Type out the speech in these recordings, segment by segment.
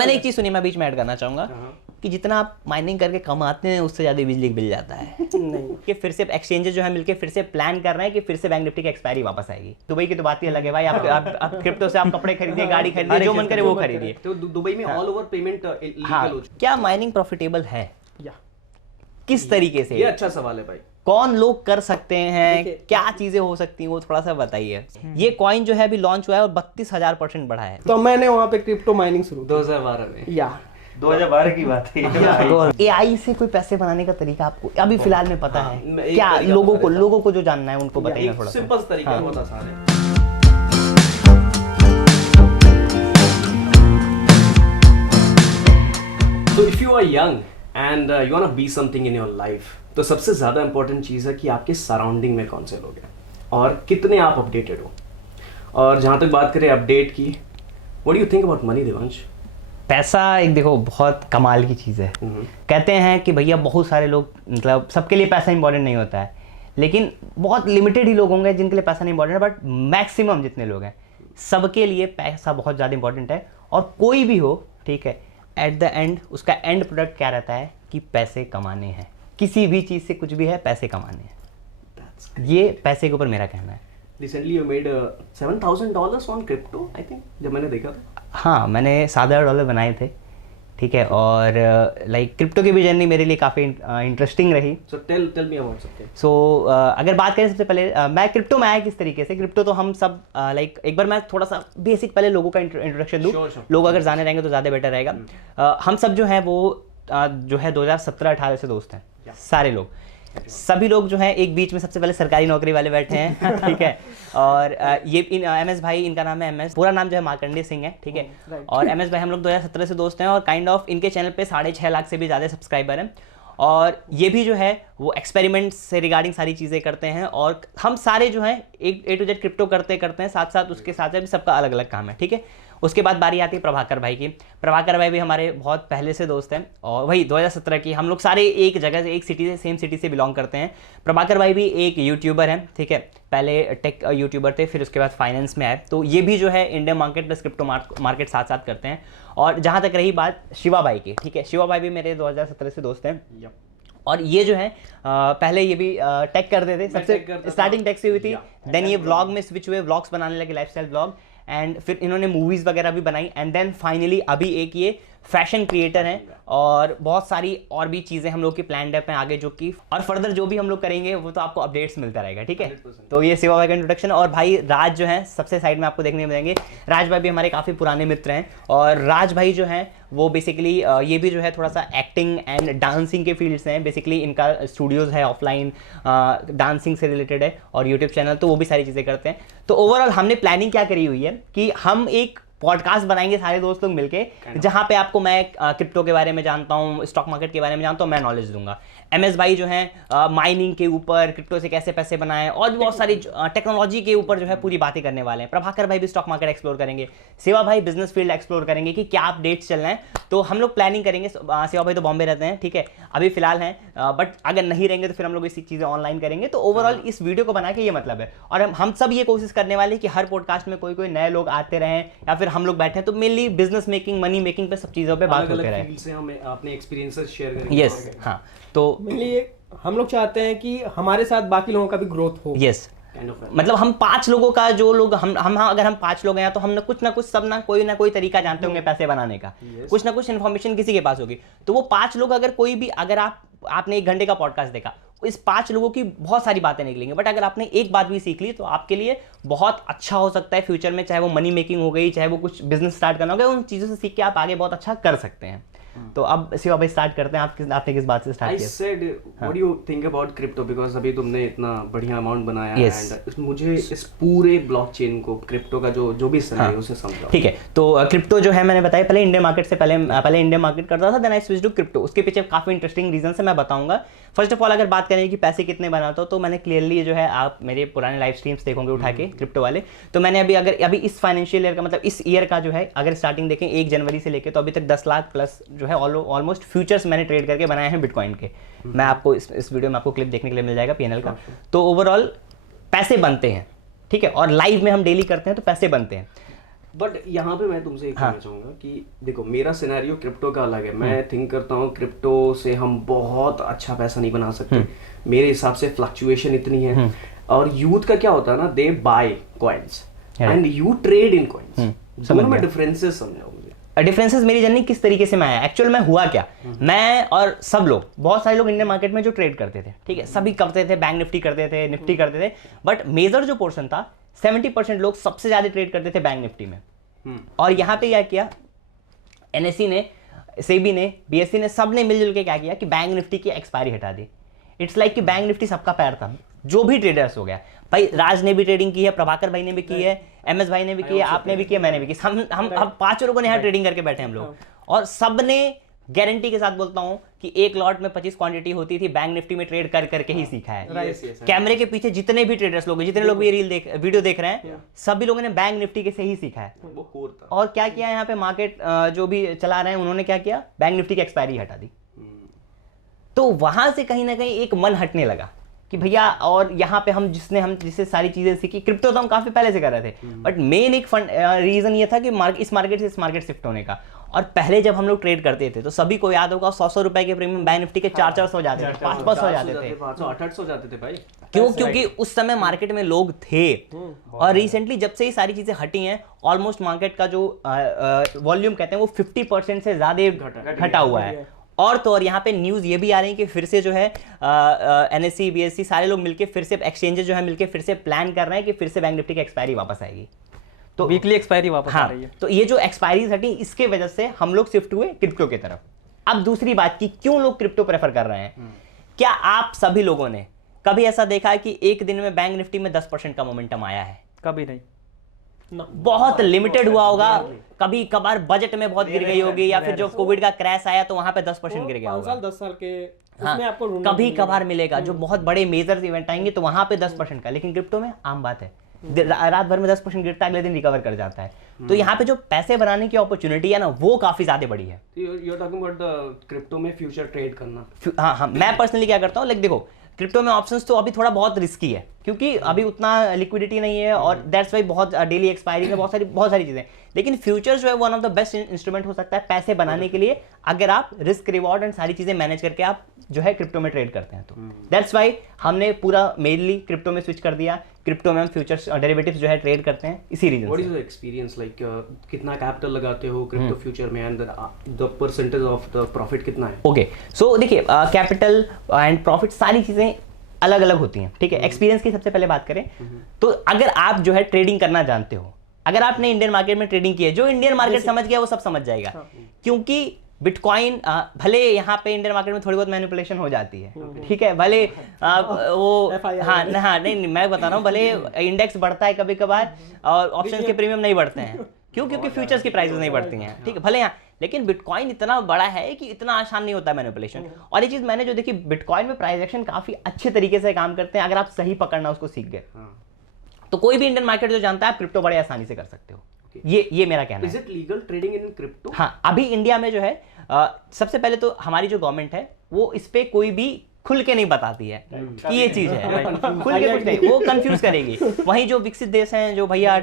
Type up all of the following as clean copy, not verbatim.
मैंने एक चीज सुनी, मैं बीच में ऐड करना चाहूंगा कि जितना आप माइनिंग करके कमाते हैं उससे ज्यादा बिजली बिल जाता है। नहीं कि फिर से एक्सचेंजेस जो है मिलके फिर से प्लान कर रहे हैं कि फिर से बैंक निफ्टी की एक्सपायरी वापस आएगी। दुबई की तो बात ही अलग है भाई, आप क्रिप्टो से आप कपड़े खरीदिए, गाड़ी खरीदिए, जो मन करे वो खरीदिए। तो दुबई में ऑल ओवर पेमेंट लीगल हो चुका क्या माइनिंग प्रॉफिटेबल है? या किस तरीके से? है। ये अच्छा सवाल है भाई। कौन लोग कर सकते हैं, क्या चीजें हो सकती हैं, वो थोड़ा सा बताइए। ये कॉइन जो है अभी लॉन्च हुआ है और 32,000% बढ़ा है। तो मैंने वहाँ पे क्रिप्टो माइनिंग शुरू 2012 में। या 2012 की बात है। एआई से कोई पैसे बनाने का तरीका आपको अभी फिलहाल में पता है एक क्या? तरीका लोगों को जो जानना है उनको बताइए थोड़ा सा। सिंपल तरीका बहुत आसान है। तो if you are young and you want to be something in your life, तो सबसे ज्यादा इंपॉर्टेंट चीज है कि आपके सराउंडिंग में कौन से लोग हैं और कितने आप अपडेटेड हो। और जहां तक बात करें अपडेट की, what do you think about money Devansh? पैसा एक देखो बहुत कमाल की चीज़ है। कहते हैं कि भैया बहुत सारे लोग, मतलब सबके लिए पैसा इंपॉर्टेंट नहीं होता है, लेकिन बहुत लिमिटेड ही लोग होंगे जिनके लिए पैसा नहीं इंपॉर्टेंट है, बट मैक्सिमम जितने लोग हैं सबके लिए पैसा बहुत ज़्यादा इंपॉर्टेंट है। और कोई भी हो, ठीक है, एट द एंड उसका एंड प्रोडक्ट क्या रहता है कि पैसे कमाने हैं। किसी भी चीज़ से कुछ भी है, पैसे कमाने हैं। ये पैसे के ऊपर मेरा कहना है। Recently you made $7,000 on crypto, I think, जब मैंने देखा था। हाँ, मैंने $7,000 बनाए थे, ठीक है। और लाइक क्रिप्टो की भी जर्नी मेरे लिए काफ़ी इंटरेस्टिंग रही। So tell me about something. So अगर बात करें सबसे पहले मैं क्रिप्टो में आया किस तरीके से। क्रिप्टो तो हम सब लाइक एक बार मैं थोड़ा सा बेसिक पहले लोगों का इंट्रोडक्शन दूँ। लोग अगर जाने रहेंगे तो ज़्यादा बेटर रहेगा। हम सब जो हैं वो जो है 2017-18 से दोस्त हैं, सारे लोग। सभी लोग जो हैं एक बीच में सबसे पहले सरकारी नौकरी वाले बैठे हैं, ठीक है। और ये MS भाई, इनका नाम है MS, पूरा नाम जो है मार्कंडेय सिंह है, ठीक है। और MS भाई हम लोग 2017 से दोस्त हैं और काइंड ऑफ इनके चैनल पे 6.5 लाख से भी ज़्यादा सब्सक्राइबर हैं। और ये भी जो है वो एक्सपेरिमेंट्स से रिगार्डिंग सारी चीज़ें करते हैं। और हम सारे जो हैं एक A to Z क्रिप्टो करते हैं, साथ साथ उसके साथ भी सबका अलग अलग काम है, ठीक है। उसके बाद बारी आती है प्रभाकर भाई की। प्रभाकर भाई भी हमारे बहुत पहले से दोस्त हैं और वही 2017 की, हम लोग सारे एक जगह से, एक सिटी से, सेम सिटी से बिलोंग करते हैं। प्रभाकर भाई भी एक यूट्यूबर हैं, ठीक है। पहले टेक यूट्यूबर थे, फिर उसके बाद फाइनेंस में आए। तो ये भी जो है Indian market plus crypto market साथ साथ करते हैं। और जहाँ तक रही बात शिवा भाई की, ठीक है, शिवा भाई भी मेरे 2017 से दोस्त हैं। और ये जो है पहले ये भी टेक करते थे, सबसे स्टार्टिंग टेक से हुई थी। देन ये व्लॉग में स्विच हुए, व्लॉग्स बनाने लगे, लाइफस्टाइल व्लॉग, एंड फिर इन्होंने मूवीज़ वगैरह भी बनाई। एंड देन फाइनली अभी एक ये फैशन क्रिएटर हैं और बहुत सारी और भी चीज़ें हम लोग की प्लान हैं आगे, जो कि और फर्दर जो भी हम लोग करेंगे वो तो आपको अपडेट्स मिलता रहेगा, ठीक है। तो ये शिवा भाई का इंट्रोडक्शन। और भाई राज जो है सबसे साइड में आपको देखने मिलेंगे। राज भाई भी हमारे काफ़ी पुराने मित्र हैं। और राज भाई जो हैं वो बेसिकली ये भी जो है थोड़ा सा एक्टिंग एंड डांसिंग के फील्ड से हैं। बेसिकली इनका स्टूडियोज़ है ऑफलाइन, डांसिंग से रिलेटेड है, और यूट्यूब चैनल, तो वो भी सारी चीज़ें करते हैं। तो ओवरऑल हमने प्लानिंग क्या करी हुई है कि हम एक पॉडकास्ट बनाएंगे सारे दोस्त लोग मिलके, जहां पे आपको मैं क्रिप्टो के बारे में जानता हूं, स्टॉक मार्केट के बारे में जानता हूं, मैं नॉलेज दूंगा। MS भाई जो हैं माइनिंग के ऊपर, क्रिप्टो से कैसे पैसे बनाएं, और भी बहुत सारी टेक्नोलॉजी के ऊपर जो है पूरी बातें करने वाले हैं। प्रभाकर भाई भी स्टॉक मार्केट एक्सप्लोर करेंगे। शिवा भाई बिजनेस फील्ड एक्सप्लोर करेंगे कि क्या अपडेट्स चल रहे हैं। तो हम लोग प्लानिंग करेंगे। शिवा भाई तो बॉम्बे रहते हैं, ठीक है, अभी फिलहाल हैं, बट अगर नहीं रहेंगे तो फिर हम लोग इसी चीज़ें ऑनलाइन करेंगे। तो ओवरऑल इस वीडियो को बना के ये मतलब है। और हम सब ये कोशिश करने वाले हैं कि हर पॉडकास्ट में कोई नए लोग आते रहें या फिर हम लोग बैठे हैं, तो mainly business making, money making पे सब चीज़ों पे बात होते रहे। से हम अपने एक्सपीरियंसेस शेयर करेंगे। यस, हाँ। तो मेनली हम लोग चाहते हैं कि हमारे साथ बाकी लोगों का भी ग्रोथ हो। यस, मतलब हम 5 लोगों का, जो लोग हम अगर हम 5 लोग हैं तो हम कुछ ना कुछ, सब ना कोई तरीका जानते होंगे पैसे बनाने का। कुछ ना कुछ इन्फॉर्मेशन किसी के पास होगी। तो वो 5 लोग, अगर कोई भी, अगर आपने 1 घंटे का पॉडकास्ट देखा, इस 5 लोगों की बहुत सारी बातें निकलेंगी, बट अगर आपने एक बात भी सीख ली तो आपके लिए बहुत अच्छा हो सकता है फ्यूचर में। चाहे वो मनी मेकिंग हो गई, चाहे वो कुछ बिजनेस स्टार्ट करना हो गया, उन चीज़ों से सीख के आप आगे बहुत अच्छा कर सकते हैं। तो अब शिवा भाई स्टार्ट करते हैं। आपने किस बात से स्टार्ट किया? I said, what do you think about crypto? Because अभी तुमने इतना बढ़िया अमाउंट बनाया है, and मुझे इस पूरे ब्लॉकचेन को, क्रिप्टो का जो भी सर है उसे समझाओ। ठीक है, तो क्रिप्टो जो है मैंने बताया, पहले इंडियन मार्केट से पहले इंडियन मार्केट करता था, then I switch to crypto. उसके पीछे काफ़ी इंटरेस्टिंग रीजन है, मैं बताऊंगा। फर्स्ट ऑफ ऑल अगर बात करें कि पैसे कितने बनाता हूँ, तो मैंने क्लियरली जो है, आप मेरे पुराने लाइव स्ट्रीम्स देखोगे उठा के क्रिप्टो वाले, तो मैंने अभी इस फाइनेंशियल ईयर का, मतलब इस ईयर का जो है, अगर स्टार्टिंग देखें 1 जनवरी से लेके, तो अभी तक 10 लाख प्लस जो है ऑलमोस्ट फ्यूचर्स मैंने ट्रेड करके बनाए हैं बिटकॉइन के। मैं आपको इस वीडियो में आपको क्लिप देखने के लिए मिल जाएगा PNL का। तो ओवरऑल पैसे बनते हैं, ठीक है, और लाइव में हम डेली करते हैं तो पैसे बनते हैं। बट यहाँ पे मैं तुमसे एक कहना चाहूंगा कि देखो मेरा सिनेरियो क्रिप्टो का अलग है। मैं थिंक करता हूँ क्रिप्टो से हम बहुत अच्छा पैसा नहीं बना सकते। मेरे हिसाब से फ्लक्चुएशन इतनी है। और यूथ का क्या होता है ना, they buy coins and you trade in coins. दोनों में डिफरेंसेस समझाओ मुझे। डिफरेंसेस मेरी जर्नी किस तरीके से मैं आया, एक्चुअल में हुआ क्या, मैं और सब लोग, बहुत सारे लोग इंडियन मार्केट में जो ट्रेड करते थे, ठीक है, सभी करते थे, बैंक निफ्टी करते थे, निफ्टी करते थे, बट मेजर जो पोर्शन था 70% लोग सबसे ज्यादा ट्रेड करते थे बैंक निफ्टी में। और यहाँ पे क्या किया, एनएससी ने, सेबी ने, बीएससी ने, सब ने मिलजुल के क्या किया कि बैंक निफ्टी की एक्सपायरी हटा दी। इट्स लाइक कि बैंक निफ्टी सबका पैर था, जो भी ट्रेडर्स हो गया भाई, राज ने भी ट्रेडिंग की है, प्रभाकर भाई ने भी की है, एमएस भाई ने भी की है, आपने भी की है, मैंने भी की। हम 5 लोगों ने यहाँ ट्रेडिंग करके बैठे हम लोग, और सब ने गारंटी के साथ बोलता हूं कि एक लॉट में 25 क्वांटिटी होती थी, बैंक निफ्टी में ट्रेड कर करके ही सीखा है। कैमरे के पीछे जितने भी ट्रेडर्स लोग, जितने लोग भी वीडियो देख रहे हैं, सभी लोगों ने बैंक निफ्टी के से ही सीखा है। वो कोर था। और क्या किया यहाँ पे मार्केट जो भी चला रहे हैं, उन्होंने क्या किया, बैंक निफ्टी की एक्सपायरी हटा दी। तो वहां से कहीं ना कहीं एक मन हटने लगा कि भैया, और यहाँ पे जिससे सारी चीजें सीखी, क्रिप्टो तो हम काफी पहले से कर रहे थे, बट मेन एक रीजन ये था कि इस मार्केट से इस मार्केट शिफ्ट होने का। और पहले जब हम लोग ट्रेड करते थे तो सभी को याद होगा 100 रुपए के प्रीमियम बैंक निफ्टी के 400 जाते थे, 500 जाते थे, 500-800 जाते थे भाई। क्यों? क्योंकि उस समय मार्केट में लोग थे। और रिसेंटली जब से ये सारी चीजें हटी हैं, ऑलमोस्ट मार्केट का जो वॉल्यूम कहते हैं वो 50% से ज्यादा घटा हुआ है। और तो और यहाँ पे न्यूज़ ये भी आ रही है कि फिर से जो है एनएससी, बीएससी सारे लोग मिलके फिर से, एक्सचेंजेस जो है मिलके फिर से प्लान कर रहे हैं कि फिर से बैंक निफ्टी की एक्सपायरी वापस आएगी। तो वीकली एक्सपायरी वापस आ रही है। तो ये जो एक्सपायरीज हटी, इसके वजह से हम लोग शिफ्ट हुए क्रिप्टो की तरफ। अब दूसरी बात की, क्यों लोग क्रिप्टो प्रेफर कर रहे हैं? क्या आप सभी लोगों ने कभी ऐसा देखा है कि एक दिन में बैंक निफ्टी में 10% का मोमेंटम आया है? कभी नहीं। बहुत लिमिटेड हुआ होगा, कभी कभार बजट में बहुत गिर गई होगी, या फिर जो कोविड का क्रैश आया तो वहां पे 10% गिर गया होगा। 10 साल के हाँ, उसमें आपको कभी कभार मिलेगा, जो बहुत बड़े मेजर इवेंट आएंगे तो वहां पे 10% का। लेकिन क्रिप्टो में आम बात है, रात भर में 10% गिरता है, अगले दिन रिकवर कर जाता है। तो यहाँ पे जो पैसे बनाने की अपॉर्चुनिटी है ना, वो काफी ज्यादा बड़ी है। You're talking about the crypto में फ्यूचर ट्रेड करना। हाँ, मैं पर्सनली क्या करता हूँ, लाइक देखो, क्रिप्टो में ऑप्शंस तो अभी थोड़ा बहुत रिस्की है, क्योंकि अभी उतना लिक्विडिटी नहीं है, और दैट्स वाई बहुत डेली एक्सपायरी है, बहुत सारी चीजें। लेकिन फ्यूचर्स जो है one of the best instrument हो सकता है पैसे बनाने के लिए, अगर आप रिस्क रिवॉर्ड एंड सारी चीजें मैनेज करके आप जो है क्रिप्टो में ट्रेड करते हैं। तो दैट्स वाई हमने पूरा मेनली क्रिप्टो में स्विच कर दिया। क्रिप्टो में हम फ्यूचर्स डेरिवेटिव्स जो है ट्रेड करते हैं, इसी रीजन से। What is your experience, like कितना कैपिटल लगाते हो क्रिप्टो फ्यूचर में, and the percentage of the profit कितना है? ओके, सो देखिए, कैपिटल एंड प्रॉफिट सारी चीजें अलग अलग होती हैं, ठीक है। एक्सपीरियंस की सबसे पहले बात करें तो अगर आप जो है ट्रेडिंग करना जानते हो, अगर आपने इंडियन मार्केट में ट्रेडिंग की है, जो इंडियन मार्केट समझ गया वो सब समझ जाएगा। क्योंकि बिटकॉइन भले यहाँ पे इंडियन मार्केट में थोड़ी बहुत मैनिपुलेशन हो जाती है, ठीक है, भले वो नहीं, मैं बता रहा हूँ, भले इंडेक्स बढ़ता है कभी कभार और ऑप्शन के प्रीमियम नहीं बढ़ते हैं। क्यों? क्योंकि फ्यूचर्स की प्राइसेस नहीं बढ़ती हैं, ठीक है, भले यहाँ, लेकिन बिटकॉइन इतना बड़ा है कि इतना आसान नहीं होता मैनिपुलेशन। और ये चीज मैंने जो देखी, बिटकॉइन में प्राइस एक्शन काफी अच्छे तरीके से काम करते हैं, अगर आप सही पकड़ना उसको सीख गए तो कोई भी इंडियन मार्केट जो जानता है, आप क्रिप्टो बड़े आसानी से कर सकते हो। ये मेरा कहना है। Is it legal trading in crypto? हाँ, अभी इंडिया में जो है सबसे पहले तो हमारी जो गवर्नमेंट है वो इस पे कोई भी खुल के नहीं बताती है कि ये चीज है, खुल के कुछ नहीं, वो कंफ्यूज करेगी। वहीं जो विकसित देश हैं, जो भैया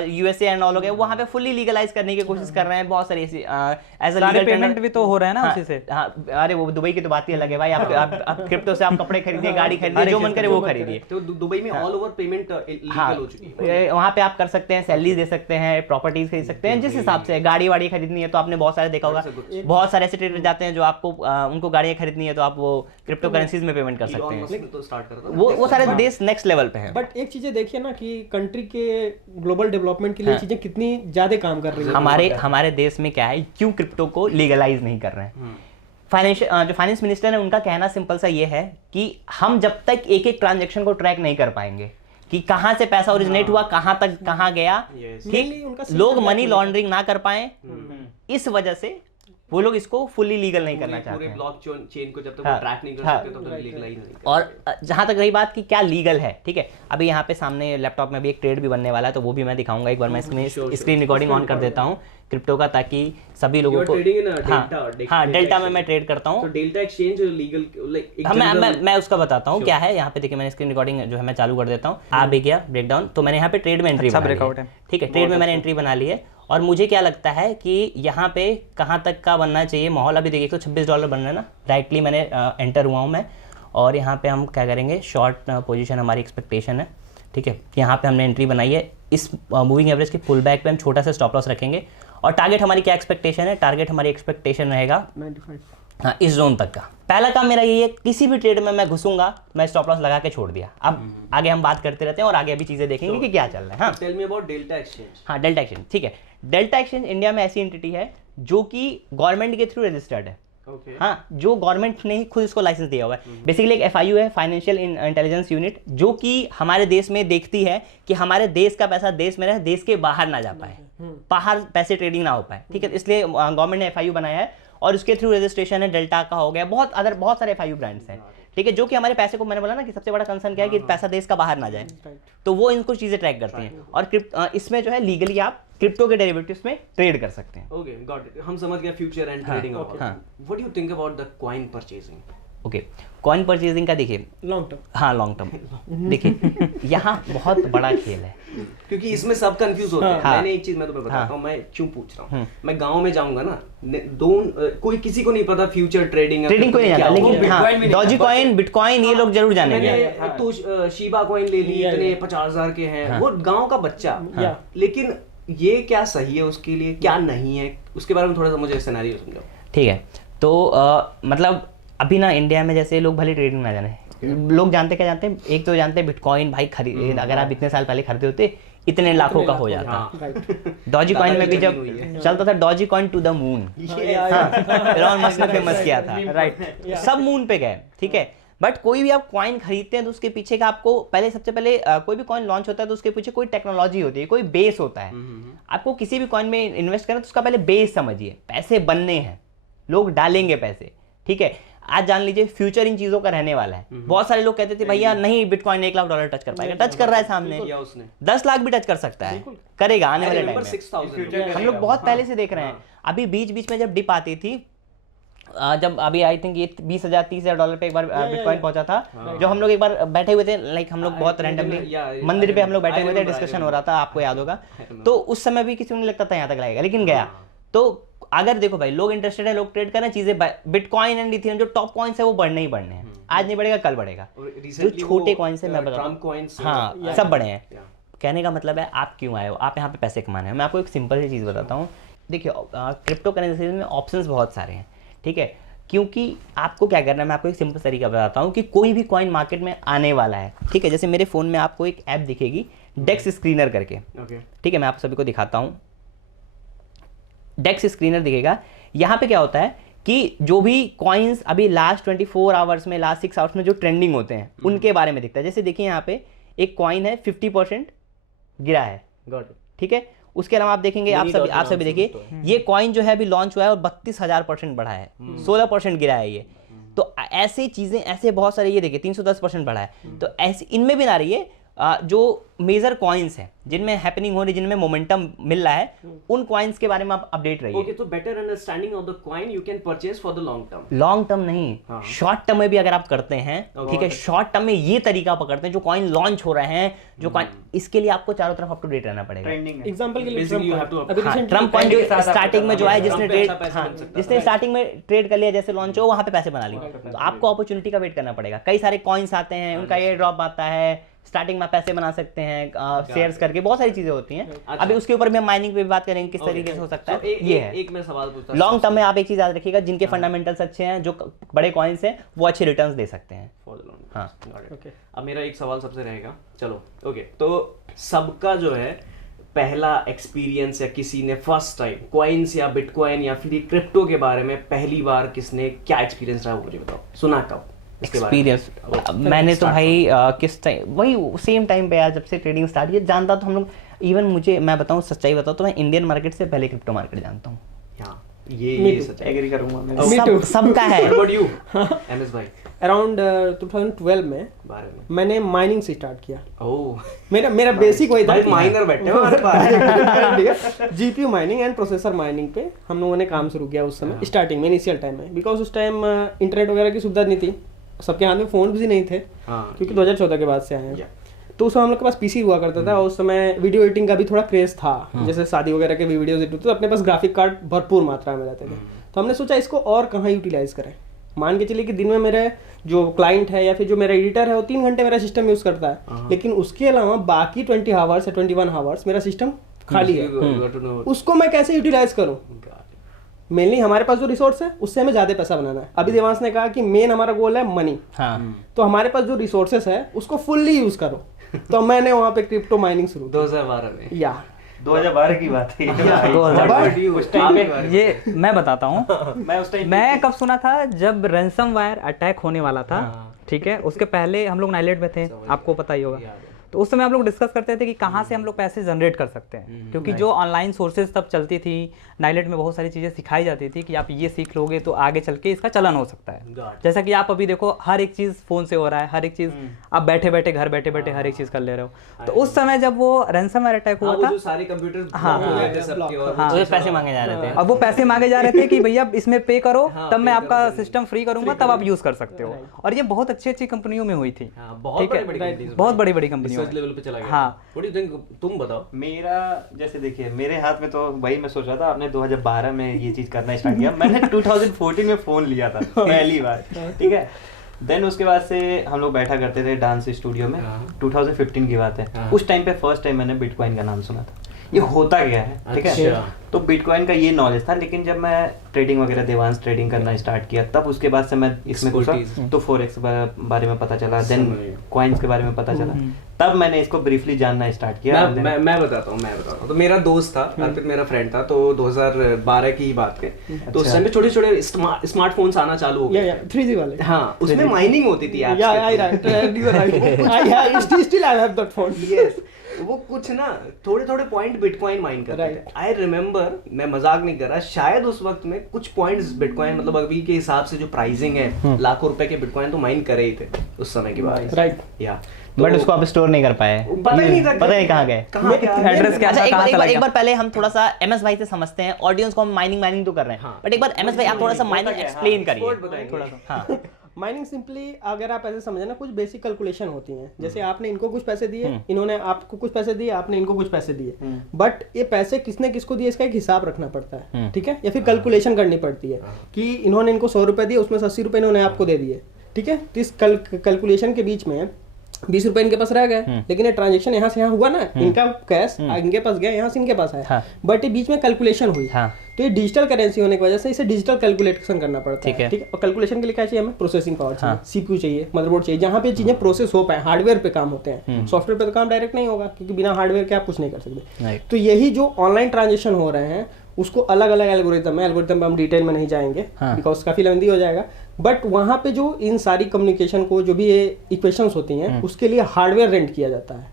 यूएसए एंड ऑल हो गए, वहां पे फुल्ली लीगलाइज करने की कोशिश कर रहे हैं। बहुत सारी ऐसी एज अ लीगल पेमेंट भी तो हो रहा है ना उसी से। हाँ, अरे वो दुबई की तो बात ही अलग है भाई। आप क्रिप्टो से आप कपड़े खरीदिए, गाड़ी खरीदिए, जो मन करे वो खरीदिए। तो दुबई में ऑल ओवर पेमेंट लीगल हो चुकी है। वहाँ पे आप कर सकते हैं, सैलरीज दे सकते हैं, प्रॉपर्टीज खरीद सकते हैं, जिस हिसाब से गाड़ी वाड़ी खरीदनी है तो आपने बहुत सारे देखा होगा, बहुत सारे ऐसे ट्रेडर जाते हैं जो आपको उनको गाड़ियां खरीदनी है तो आप वो क्रिप्टो करेंसीज में पेमेंट कर सकते हैं। तो स्टार्ट करता वो सारे देश नेक्स्ट लेवल पे हैं। बट एक चीजें देखिए ना कि कंट्री के ग्लोबल डेवलपमेंट के लिए चीजें कितनी ज्यादा काम कर रही है। हमारे देश में क्या है, क्यों क्रिप्टो को लीगलाइज नहीं कर रहे हैं? जो फाइनेंस मिनिस्टर है उनका कहना सिंपल सा ये है कि हम जब तक एक एक ट्रांजेक्शन को ट्रैक नहीं कर पाएंगे कि कहां से पैसा ओरिजिनेट हुआ, कहां तक कहां गया, ठीक, लोग मनी लॉन्ड्रिंग ना कर पाए, इस वजह से वो लोग इसको फुल्ली लीगल नहीं करना चाहते हैं। ब्लॉक चेन को जब तक वो ट्रैक नहीं कर सकते तब तक लीगलाइज नहीं करते। और जहां तक रही बात कि क्या लीगल है, ठीक है, अभी यहाँ पे सामने लैपटॉप में भी एक ट्रेड भी बनने वाला है, तो वो भी मैं दिखाऊंगा। एक बार मैं स्क्रीन रिकॉर्डिंग ऑन कर देता हूँ क्रिप्टो का, ताकि सभी लोगों are को trading in a हाँ delta- हाँ delta डेल्टा में exchange. मैं ट्रेड करता हूँ। तो डेल्टा एक्सचेंज लीगल लाइक हाँ मैं उसका बताता हूँ क्या है। यहाँ पे देखिए मैंने स्क्रीन रिकॉर्डिंग जो है मैं चालू कर देता हूँ। आ भी गया ब्रेकडाउन, तो मैंने यहाँ पे ट्रेड में एंट्री बना ली है, ठीक है, ट्रेड में मैंने एंट्री बना ली है। और मुझे क्या लगता है कि यहाँ पे कहाँ तक का बनना चाहिए माहौल, अभी देखिए $126 बन रहा है ना, राइटली मैंने एंटर हुआ हूँ मैं। और यहाँ पे हम क्या करेंगे, शॉर्ट पोजीशन हमारी एक्सपेक्टेशन है, ठीक है, यहाँ पे हमने एंट्री बनाई है। इस मूविंग एवरेज के पुल बैक पे हम छोटा सा स्टॉप लॉस रखेंगे। और टारगेट हमारी क्या एक्सपेक्टेशन है, टारगेट हमारी एक्सपेक्टेशन रहेगा 95। हाँ इस जोन तक का। पहला काम मेरा ये है, किसी भी ट्रेड में मैं घुसूंगा, मैं स्टॉप लॉस लगा के छोड़ दिया। अब आगे हम बात करते रहते हैं और आगे अभी चीजें देखेंगे कि क्या चल रहा है। हाँ tell me about Delta Exchange. हाँ डेल्टा एक्सचेंज, ठीक है। डेल्टा एक्सचेंज इंडिया में ऐसी एंटिटी है जो कि गवर्नमेंट के थ्रू रजिस्टर्ड है। ओके। हाँ, जो गवर्नमेंट ने ही खुद इसको लाइसेंस दिया हुआ है। बेसिकली एक FIU है, फाइनेंशियल इंटेलिजेंस यूनिट, जो कि हमारे देश में देखती है कि हमारे देश का पैसा देश में रहे, देश के बाहर ना जा पाए, बाहर पैसे ट्रेडिंग ना हो पाए, ठीक है। इसलिए गवर्नमेंट ने FIU बनाया है और उसके थ्रू रजिस्ट्रेशन है, डेल्टा का हो गया, बहुत सारे FIU ब्रांड्स हैं, ठीक है, जो कि हमारे पैसे को, मैंने बोला ना कि सबसे बड़ा कंसर्न क्या है कि पैसा देश का बाहर ना जाए, तो वो इनको चीज़ें ट्रैक करती हैं। और इसमें जो है लीगली आप क्रिप्टो के डेरिवेटिव्स में ट्रेड कर सकते हैं। ओके गॉट इट, हम समझ गए फ्यूचर एंड ट्रेडिंग। हाँ। What do you think about the coin purchasing? Okay, coin purchasing का देखिए, लॉन्ग टर्म। हाँ लॉन्ग टर्म देखिए यहाँ बहुत बड़ा खेल है, क्योंकि इसमें सब कंफ्यूज होते हैं। हाँ। मैंने एक चीज मैं तुम्हें बताता हाँ। हूँ, मैं क्यों पूछ रहा हूँ। मैं गांव में जाऊंगा ना, कोई किसी को नहीं पता फ्यूचर ट्रेडिंग ट्रेडिंग कोई नहीं जानता, लेकिन हाँ Bitcoin भी नहीं डॉजी जानता। कॉइन, बिटकॉइन ये लोग जरूर जानेंगे। मैंने तो शीबा कॉइन ले ली, इतने 50,000 के हैं, वो गांव का बच्चा। लेकिन ये क्या सही है उसके लिए, क्या नहीं है, उसके बारे में थोड़ा सा मुझे सिनेरियो समझाओ। ठीक है, तो मतलब अभी ना इंडिया में जैसे लोग भले ट्रेडिंग ना जाने, लोग जानते क्या जानते हैं, एक तो जानते हैं बिटकॉइन भाई खरीद, अगर आप इतने साल पहले खरीदे होते इतने लाखों का हो जाता। डॉजी कॉइन में भी जब चलता था doge coin to the moon, Elon Musk ने फेमस किया था, राइट, सब मून पे गए, ठीक है। बट कोई भी आप कॉइन खरीदते हैं तो उसके पीछे का आपको पहले, सबसे पहले कोई भी कॉइन लॉन्च होता है तो उसके पीछे कोई टेक्नोलॉजी होती है, कोई बेस होता है। आपको किसी भी कॉइन में इन्वेस्ट करना तो उसका पहले बेस समझिए, पैसे बनने हैं, लोग डालेंगे पैसे, ठीक है। आज जान लीजिए फ्यूचर इन चीजों का रहने वाला है। बहुत सारे लोग कहते थे भैया नहीं बिटकॉइन $1 लाख टच कर पाएगा, टच कर रहा है सामने, 10 लाख भी टच कर सकता है, करेगा आने वाले टाइम में। हम लोग बहुत पहले से देख रहे हैं। अभी बीच बीच में जब डिप आती थी, जब अभी आई थिंक ये $20,000-30,000 पे एक बार बिटकॉइन पहुंचा था, जो हम लोग एक बार बैठे हुए थे, लाइक हम लोग बहुत रैंडमली मंदिर पे हम लोग बैठे हुए थे, डिस्कशन हो रहा था, आपको याद होगा। तो उस समय भी किसी को नहीं लगता था यहाँ तक लगेगा, लेकिन गया। तो अगर देखो भाई लोग इंटरेस्टेड है, लोग ट्रेड कर रहे हैं, चीजें बिटकॉइन एंड इथेरियम जो टॉप कॉइन्स है वो बढ़ने ही बढ़ने हैं। आज नहीं बढ़ेगा कल बढ़ेगा। जो छोटे कॉइन्स है मैं बता रहा हूँ, हाँ सब बढ़े हैं। कहने का मतलब है आप क्यों आए हो, आप यहाँ पे पैसे कमाने हैं। मैं आपको एक सिंपल सी चीज़ बताता हूँ, देखिए क्रिप्टो करेंसी में ऑप्शंस बहुत सारे हैं, ठीक है। क्योंकि आपको क्या करना है, मैं आपको एक सिंपल तरीका बताता हूँ कि कोई भी कॉइन मार्केट में आने वाला है, ठीक है। जैसे मेरे फ़ोन में आपको एक ऐप दिखेगी डेक्स स्क्रीनर करके, ठीक है, मैं आप सभी को दिखाता हूँ। डेक्स स्क्रीनर दिखेगा, यहाँ पे क्या होता है कि जो भी कॉइन्स अभी लास्ट 24 आवर्स में, लास्ट 6 आवर्स में जो ट्रेंडिंग होते हैं उनके बारे में दिखता है। जैसे देखिए यहाँ पे एक कॉइन है 50% गिरा है, ठीक है। उसके अलावा आप देखेंगे, आप सभी देखिए ये कॉइन जो है अभी लॉन्च हुआ है और 32,000% बढ़ा है, 16% गिरा है ये। तो ऐसी चीजें, ऐसे बहुत सारे, ये देखिए 310% बढ़ा है। तो ऐसे इनमें भी ना रही है जो मेजर कॉइन्स हैं जिनमें हैपनिंग हो रही, जिनमें मोमेंटम मिल रहा है, उन कॉइन्स के बारे में आप अपडेट रहिए। ओके, तो better understanding of the coin you can purchase for the long term. Long term नहीं, शॉर्ट टर्म में भी अगर आप करते हैं, ठीक है, शॉर्ट टर्म में ये तरीका पकड़ते हैं जो कॉइन लॉन्च हो रहे हैं, जो कॉइन, इसके लिए आपको चारों तरफ अप टू डेट रहना पड़ेगा। एग्जांपल के लिए ट्रम्प कॉइन जो स्टार्टिंग में जो है, जिसने स्टार्टिंग में ट्रेड कर लिया, जैसे लॉन्च हो वहां पे पैसे बना लिए, तो आपको अपॉर्चुनिटी का वेट करना पड़ेगा। कई सारे कॉइन्स आते हैं, उनका ये ड्रॉप आता है, स्टार्टिंग में पैसे बना सकते हैं शेयर्स करके, बहुत सारी चीजें होती हैं। अभी उसके ऊपर भी हम माइनिंग पे भी बात करेंगे किस तरीके से हो सकता है। ये है एक मैं सवाल पूछता, लॉन्ग टर्म में आप एक चीज याद रखिएगा, जिनके फंडामेंटल्स अच्छे हैं, जो बड़े कॉइन्स हैं, वो अच्छे रिटर्न्स दे सकते हैं। हाँ, अब मेरा एक सवाल सबसे रहेगा, चलो ओके, तो सबका जो है पहला एक्सपीरियंस, या किसी ने फर्स्ट टाइम कॉइन्स या बिटकॉइन या फिर क्रिप्टो के बारे में पहली बार किसने क्या एक्सपीरियंस रहा, मुझे बताओ, सुना कब एक्सपीरियंस? मैंने तो भाई किस टाइम, वही सेम टाइम पे यार, जब से ट्रेडिंग स्टार्ट किया, जानता तो हम लोग, इवन मुझे, मैं बताऊं सच्चाई बताऊं तो मैं इंडियन मार्केट से पहले क्रिप्टो मार्केट जानता हूँ। ये सच है। एग्री करूंगा मैं। Me too. सबका है। What about you, MS भाई? अराउंड 2012 में बारे में। मैंने माइनिंग से स्टार्ट किया। ओह, मेरा बेसिक वही था भाई माइनर बैठे हो हमारे पास। GPU mining and processor mining पे हम लोगों ने काम शुरू किया उस समय स्टार्टिंग में, इनिशियल टाइम में, बिकॉज उस टाइम इंटरनेट वगैरह की सुविधा नहीं थी, सबके हाथ में फोन भी नहीं थे, हाँ, क्योंकि 2014 के बाद से आए हैं। Yeah. तो उस समय हम लोग के पास पीसी हुआ करता था और उस समय वीडियो एडिटिंग का भी थोड़ा क्रेज था, जैसे शादी वगैरह के भी वीडियोस एडिट होते तो अपने पास ग्राफिक कार्ड भरपूर मात्रा में रहते थे। तो हमने सोचा इसको और कहाँ यूटिलाइज करें। मान के चलिए कि दिन में मेरे जो क्लाइंट है या फिर जो मेरा एडिटर है वो 3 घंटे मेरा सिस्टम यूज करता है, लेकिन उसके अलावा बाकी 20 आवर्स या 21 आवर्स मेरा सिस्टम खाली है। उसको मैं कैसे यूटिलाइज करूँ? मेनली हमारे पास जो रिसोर्स है उससे हमें ज्यादा पैसा बनाना है। अभी देवांश ने कहा कि मेन हमारा गोल है मनी, तो हमारे पास जो रिसोर्सेस है उसको फुल्ली यूज करो। तो मैंने वहाँ पे क्रिप्टो माइनिंग शुरू 2012 में। या 2012 की बात है। उस टाइम पे ये मैं बताता हूँ। मैं उस टाइम मैं कब सुना था, जब रैंसमवायर अटैक होने वाला था, ठीक है, उसके पहले हम लोग नाइलेट में थे, आपको पता ही होगा। तो उस समय हम लोग डिस्कस करते थे कि कहाँ से हम लोग पैसे जनरेट कर सकते हैं, क्योंकि जो ऑनलाइन सोर्सेज तब चलती थी, नाइलेट में बहुत सारी चीज़ें सिखाई जाती थी कि आप ये सीख लोगे तो आगे चल के इसका चलन हो सकता है। जैसा कि आप अभी देखो हर एक चीज़ फ़ोन से हो रहा है, हर एक चीज़ आप बैठे बैठे घर बैठे बैठे हर एक चीज़ कर ले रहे हो। तो उस समय जब वो रैंसमवेयर अटैक हुआ था, जो सारे कंप्यूटर सबके और तो ये पैसे मांगे जा रहे थे। अब वो पैसे मांगे जा रहे थे कि भैया इसमें पे करो, तब मैं आपका सिस्टम फ्री करूंगा, तब आप यूज़ कर सकते हो। और ये बहुत अच्छी अच्छी कंपनियों में हुई थी, बहुत ठीक है, बड़ी कंपनीज, बहुत बड़ी बड़ी कंपनियों रिसर्च में। लेवल पे चला गया। हाँ। What do you think? तुम बताओ। मेरा जैसे देखिए मेरे हाथ में तो वही मैं सोच रहा था, आपने 2012 में ये चीज करना स्टार्ट किया, मैंने 2014 में फोन लिया था पहली बार, ठीक है। देन उसके बाद से हम लोग बैठा करते थे डांस स्टूडियो में। 2015 की बात है। उस टाइम पे फर्स्ट टाइम मैंने बिटकॉइन का नाम सुना था, ये होता क्या है, ठीक है। अच्छा। तो बिटकॉइन का ये नॉलेज था, लेकिन जब मैं ट्रेडिंग वगैरह देवांश ट्रेडिंग करना स्टार्ट किया, तब उसके बाद से मैं इसमें घुसा, तो फॉरेक्स बारे में पता चला, देन कॉइन्स के बारे में पता चला, तब मैंने इसको ब्रीफली जानना स्टार्ट किया। मैं बताता हूँ। तो मेरा दोस्त था, अर्पित मेरा फ्रेंड था, तो 2012 की ही बात है। तो उस टाइम पे छोटे छोटे स्मार्टफोन्स आना चालू हो गए। 3G वाले। हाँ, उसमें माइनिंग होती थी apps के थ्रू। वो कुछ ना थोड़े थोड़े पॉइंट बिटकॉइन माइन करते थे। आई रिमेम्बर, मैं मजाक नहीं कर रहा, शायद उस वक्त में कुछ पॉइंट्स बिटकॉइन, मतलब अभी के हिसाब से जो प्राइसिंग है, लाखों रुपए के बिटकॉइन तो माइन करे ही थे उस समय की बात। राइट। या बट उसको आप स्टोर नहीं कर पाए, पता ही नहीं था, पता नहीं कहाँ गए, एड्रेस क्या अच्छा था, कहाँ चला एक गया। बार पहले हम थोड़ा सा एमएस भाई से समझते हैं, ऑडियंस को हम माइनिंग तो कर रहे हैं, बट एक बार एमएस भाई आप थोड़ा सा माइनिंग एक्सप्लेन करिए थोड़ा सा। हाँ, माइनिंग सिंपली अगर आप ऐसे समझे ना, कुछ बेसिक कैलकुलेशन होती हैं, जैसे आपने इनको कुछ पैसे दिए, इन्होंने आपको कुछ पैसे दिए, आपने इनको कुछ पैसे दिए, बट ये पैसे किसने किसको दिए इसका एक हिसाब रखना पड़ता है, ठीक है, या फिर कैलकुलेशन करनी पड़ती है कि इन्होंने इनको 100 रुपए दिए, उसमें से 80 रुपए इन्होंने आपको दे दिए, ठीक है। तो इस कैलकुलेशन के बीच में 20 रुपए इनके पास रह गए, लेकिन ये ट्रांजेक्शन यहाँ से यहाँ हुआ ना, इनका कैश इनके पास गया, यहाँ से इनके पास आया, बट ये बीच में कैलकुलेशन हुई। तो ये डिजिटल करेंसी होने की वजह से इसे डिजिटल कैलकुलेशन करना पड़ता है, ठीक है। और कैलकुलेशन के लिए क्या चाहिए हमें? प्रोसेसिंग पावर चाहिए, सीपीयू चाहिए, मदरबोर्ड चाहिए, जहाँ पे चीजें प्रोसेस हो पाए। हार्डवेयर पे काम होते हैं, सॉफ्टवेयर पे तो काम डायरेक्ट नहीं होगा, क्योंकि बिना हार्डवेयर के आप कुछ नहीं कर सकते। तो यही जो ऑनलाइन ट्रांजेक्शन हो रहे हैं उसको अलग अलग एल्गोरिथम है, एल्गोरिथम पे हम डिटेल में नहीं जाएंगे बिकॉज काफी लेंथी हो जाएगा, बट वहाँ पे जो इन सारी कम्युनिकेशन को जो भी ये इक्वेशंस होती हैं उसके लिए हार्डवेयर रेंट किया जाता है।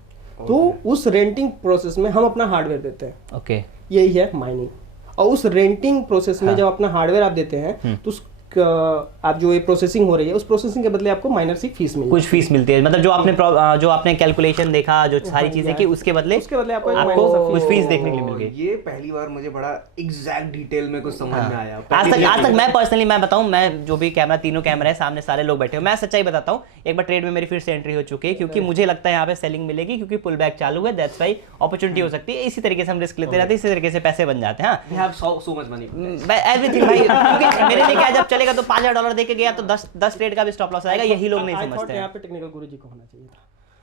तो उस रेंटिंग प्रोसेस में हम अपना हार्डवेयर देते हैं, ओके, यही है माइनिंग। और उस रेंटिंग प्रोसेस में जब अपना हार्डवेयर आप देते हैं तो आप जो ये प्रोसेसिंग हो रही है उस प्रोसेसिंग के बदले आपको माइनर सी फीस मिलती है, कुछ फीस मिलती है, मतलब जो आपने कैलकुलेशन देखा, जो सारी चीजें की, उसके बदले आपको कुछ फीस देखने के लिए मिल गई। ये पहली बार मुझे बड़ा एग्जैक्ट डिटेल में कुछ समझ में आया। आज तक मैं पर्सनली मैं बताऊं, मैं जो भी तीनों कैमरा है सामने, सारे लोग बैठे हो, मैं सच्चाई बताता हूं, एक बार ट्रेड में मेरी फिर से एंट्री हो चुकी है, क्योंकि मुझे लगता है यहाँ पे सेलिंग मिलेगी, क्योंकि पुल बैक चालू है, दैट्स व्हाई अपॉर्चुनिटी हो सकती है। इसी तरीके से हम रिस्क लेते रहते हैं, इसी तरीके से पैसे बन जाते हैं। We have so much money. Everything भाई, क्योंकि मेरे लिए क्या, जब चलेगा तो $5000 देके गया तो 10 ट्रेड का भी स्टॉप लॉस आएगा, यही लोग नहीं समझते हैं। यहाँ पे टेक्निकल गुरुजी को होना चाहिए था।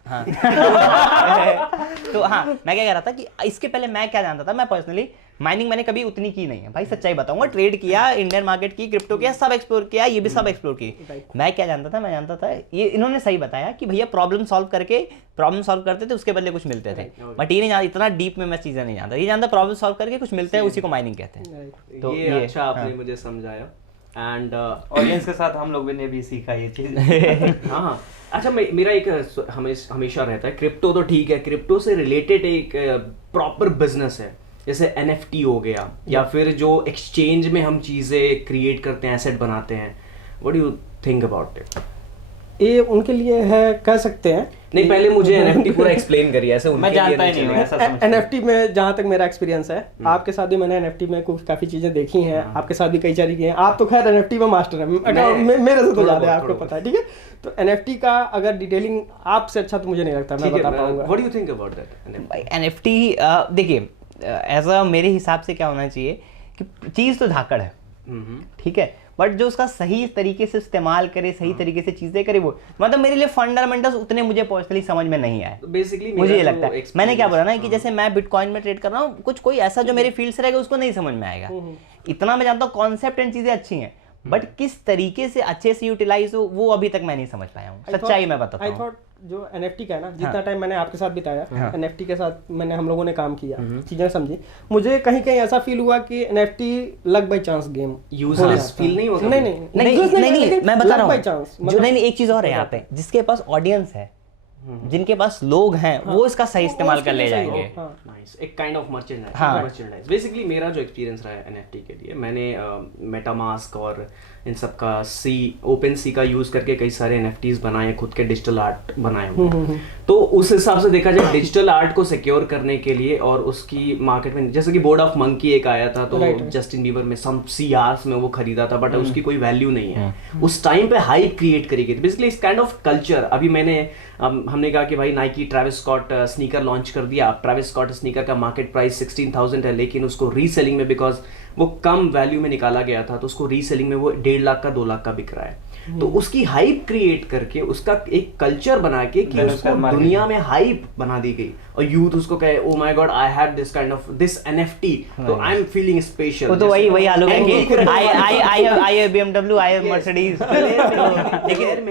हाँ तो हाँ, मैं क्या कह रहा था कि इसके पहले मैं क्या जानता था, मैं पर्सनली माइनिंग मैंने कभी उतनी की नहीं है भाई, सच्चाई बताऊंगा। ट्रेड किया, इंडियन मार्केट की, क्रिप्टो किया, सब एक्सप्लोर किया, ये भी सब एक्सप्लोर की। मैं क्या जानता था, मैं जानता था ये इन्होंने सही बताया कि भैया प्रॉब्लम सॉल्व करते थे, उसके बदले कुछ मिलते थे, बट ये नहीं जानता, इतना डीप में मैं चीजें नहीं जानता। ये जानता प्रॉब्लम सॉल्व करके कुछ मिलते हैं, उसी को माइनिंग कहते हैं। तो ये अच्छा आपने मुझे समझाया, एंड ऑडियंस के साथ हम लोगों ने भी सीखा ये चीज। हाँ, अच्छा मेरा एक हमेशा रहता है, क्रिप्टो तो ठीक है, क्रिप्टो से रिलेटेड एक प्रॉपर बिजनेस है, जैसे NFT हो गया या फिर जो एक्सचेंज में हम चीजें क्रिएट करते हैं, एसेट बनाते हैं, what do you think about it? ये उनके लिए है, कह सकते हैं। नहीं, पहले मुझे NFT पूरा एक्सप्लेन करिए, ऐसे मैं जानता ही नहीं हूँ, ऐसा समझ। NFT में जहाँ तक मेरा एक्सपीरियंस है, आपके साथ भी मैंने NFT में कुछ काफी चीजें देखी हैं, आपके साथ भी कई सारी की हैं। आप तो खैर NFT में मास्टर हैं, मेरे से तो ज्यादा है, आपको पता है, ठीक है। तो NFT का अगर डिटेलिंग आपसे अच्छा तो मुझे नहीं लगता मैं बता पाऊंगा। What do you think about that? NFT देखिए, एज अ मेरे हिसाब से क्या होना चाहिए कि चीज़ तो धाकड़ है, ठीक है, बट जो उसका सही तरीके से इस्तेमाल करे, सही तरीके से चीजें करे, वो मतलब मेरे लिए फंडामेंटल्स उतने मुझे पर्सनली समझ में नहीं आए। बेसिकली मुझे ये लगता है, मैंने क्या बोला ना कि जैसे मैं बिटकॉइन में ट्रेड कर रहा हूँ, कुछ कोई ऐसा जो मेरे फील्ड से रहेगा उसको नहीं समझ में आएगा। इतना मैं जानता हूँ कॉन्सेप्ट एंड चीजें अच्छी हैं, बट किस तरीके से अच्छे से यूटिलाइज हो वो अभी तक मैं नहीं समझ पाया हूँ, सच्चाई मैं बताता हूँ। आई थॉट जो NFT का है ना, जितना टाइम मैंने आपके साथ बिताया, NFT के साथ मैंने हम लोगों ने काम किया, चीजें समझी, मुझे कहीं कहीं ऐसा फील हुआ कि NFT luck by chance game, useless feel नहीं होगा? नहीं, मैं बता रहा हूँ जो, नहीं एक चीज और है यहाँ पे, जिसके पास ऑडियंस है, जिनके पास लोग हैं, वो इसका सही इस्तेमाल कर ले जाएंगे। नाइस, एक काइंड ऑफ मर्चेंडाइज। बेसिकली मेरा जो एक्सपीरियंस रहा है NFT के लिए, मैंने मेटामास्क और इन सब का ओपन सी का यूज करके कई सारे NFTs बनाए, खुद के डिजिटल आर्ट बनाए हुए। तो उस हिसाब से देखा जाए डिजिटल आर्ट को सिक्योर करने के लिए और उसकी मार्केट में, जैसे कि बोर्ड ऑफ मंकी एक आया था, तो जस्टिन बीबर में सम CRs में वो खरीदा था, बट उसकी कोई वैल्यू नहीं है। उस टाइम पे हाइप क्रिएट करी गई थी। बेसिकली इस काइंड ऑफ कल्चर, अभी हमने कहा कि भाई Nike Travis Scott sneaker launch कर दिया। ट्रेविस स्कॉट स्नीकर का मार्केट प्राइस 16,000 है, लेकिन उसको रीसेलिंग में, बिकॉज वो कम वैल्यू में निकाला गया था, तो उसको रीसेलिंग में वो 1.5 लाख का 2 लाख का बिक रहा है। तो उसकी हाइप क्रिएट करके, उसका एक कल्चर बना के कि उसको दुनिया में हाइप बना दी गई, और यूथ उसको कहे oh my God I have this kind of this NFT, तो आई एम फीलिंग स्पेशल। वो तो वही आलोक है कि I have BMW, I have Mercedes. लेकिन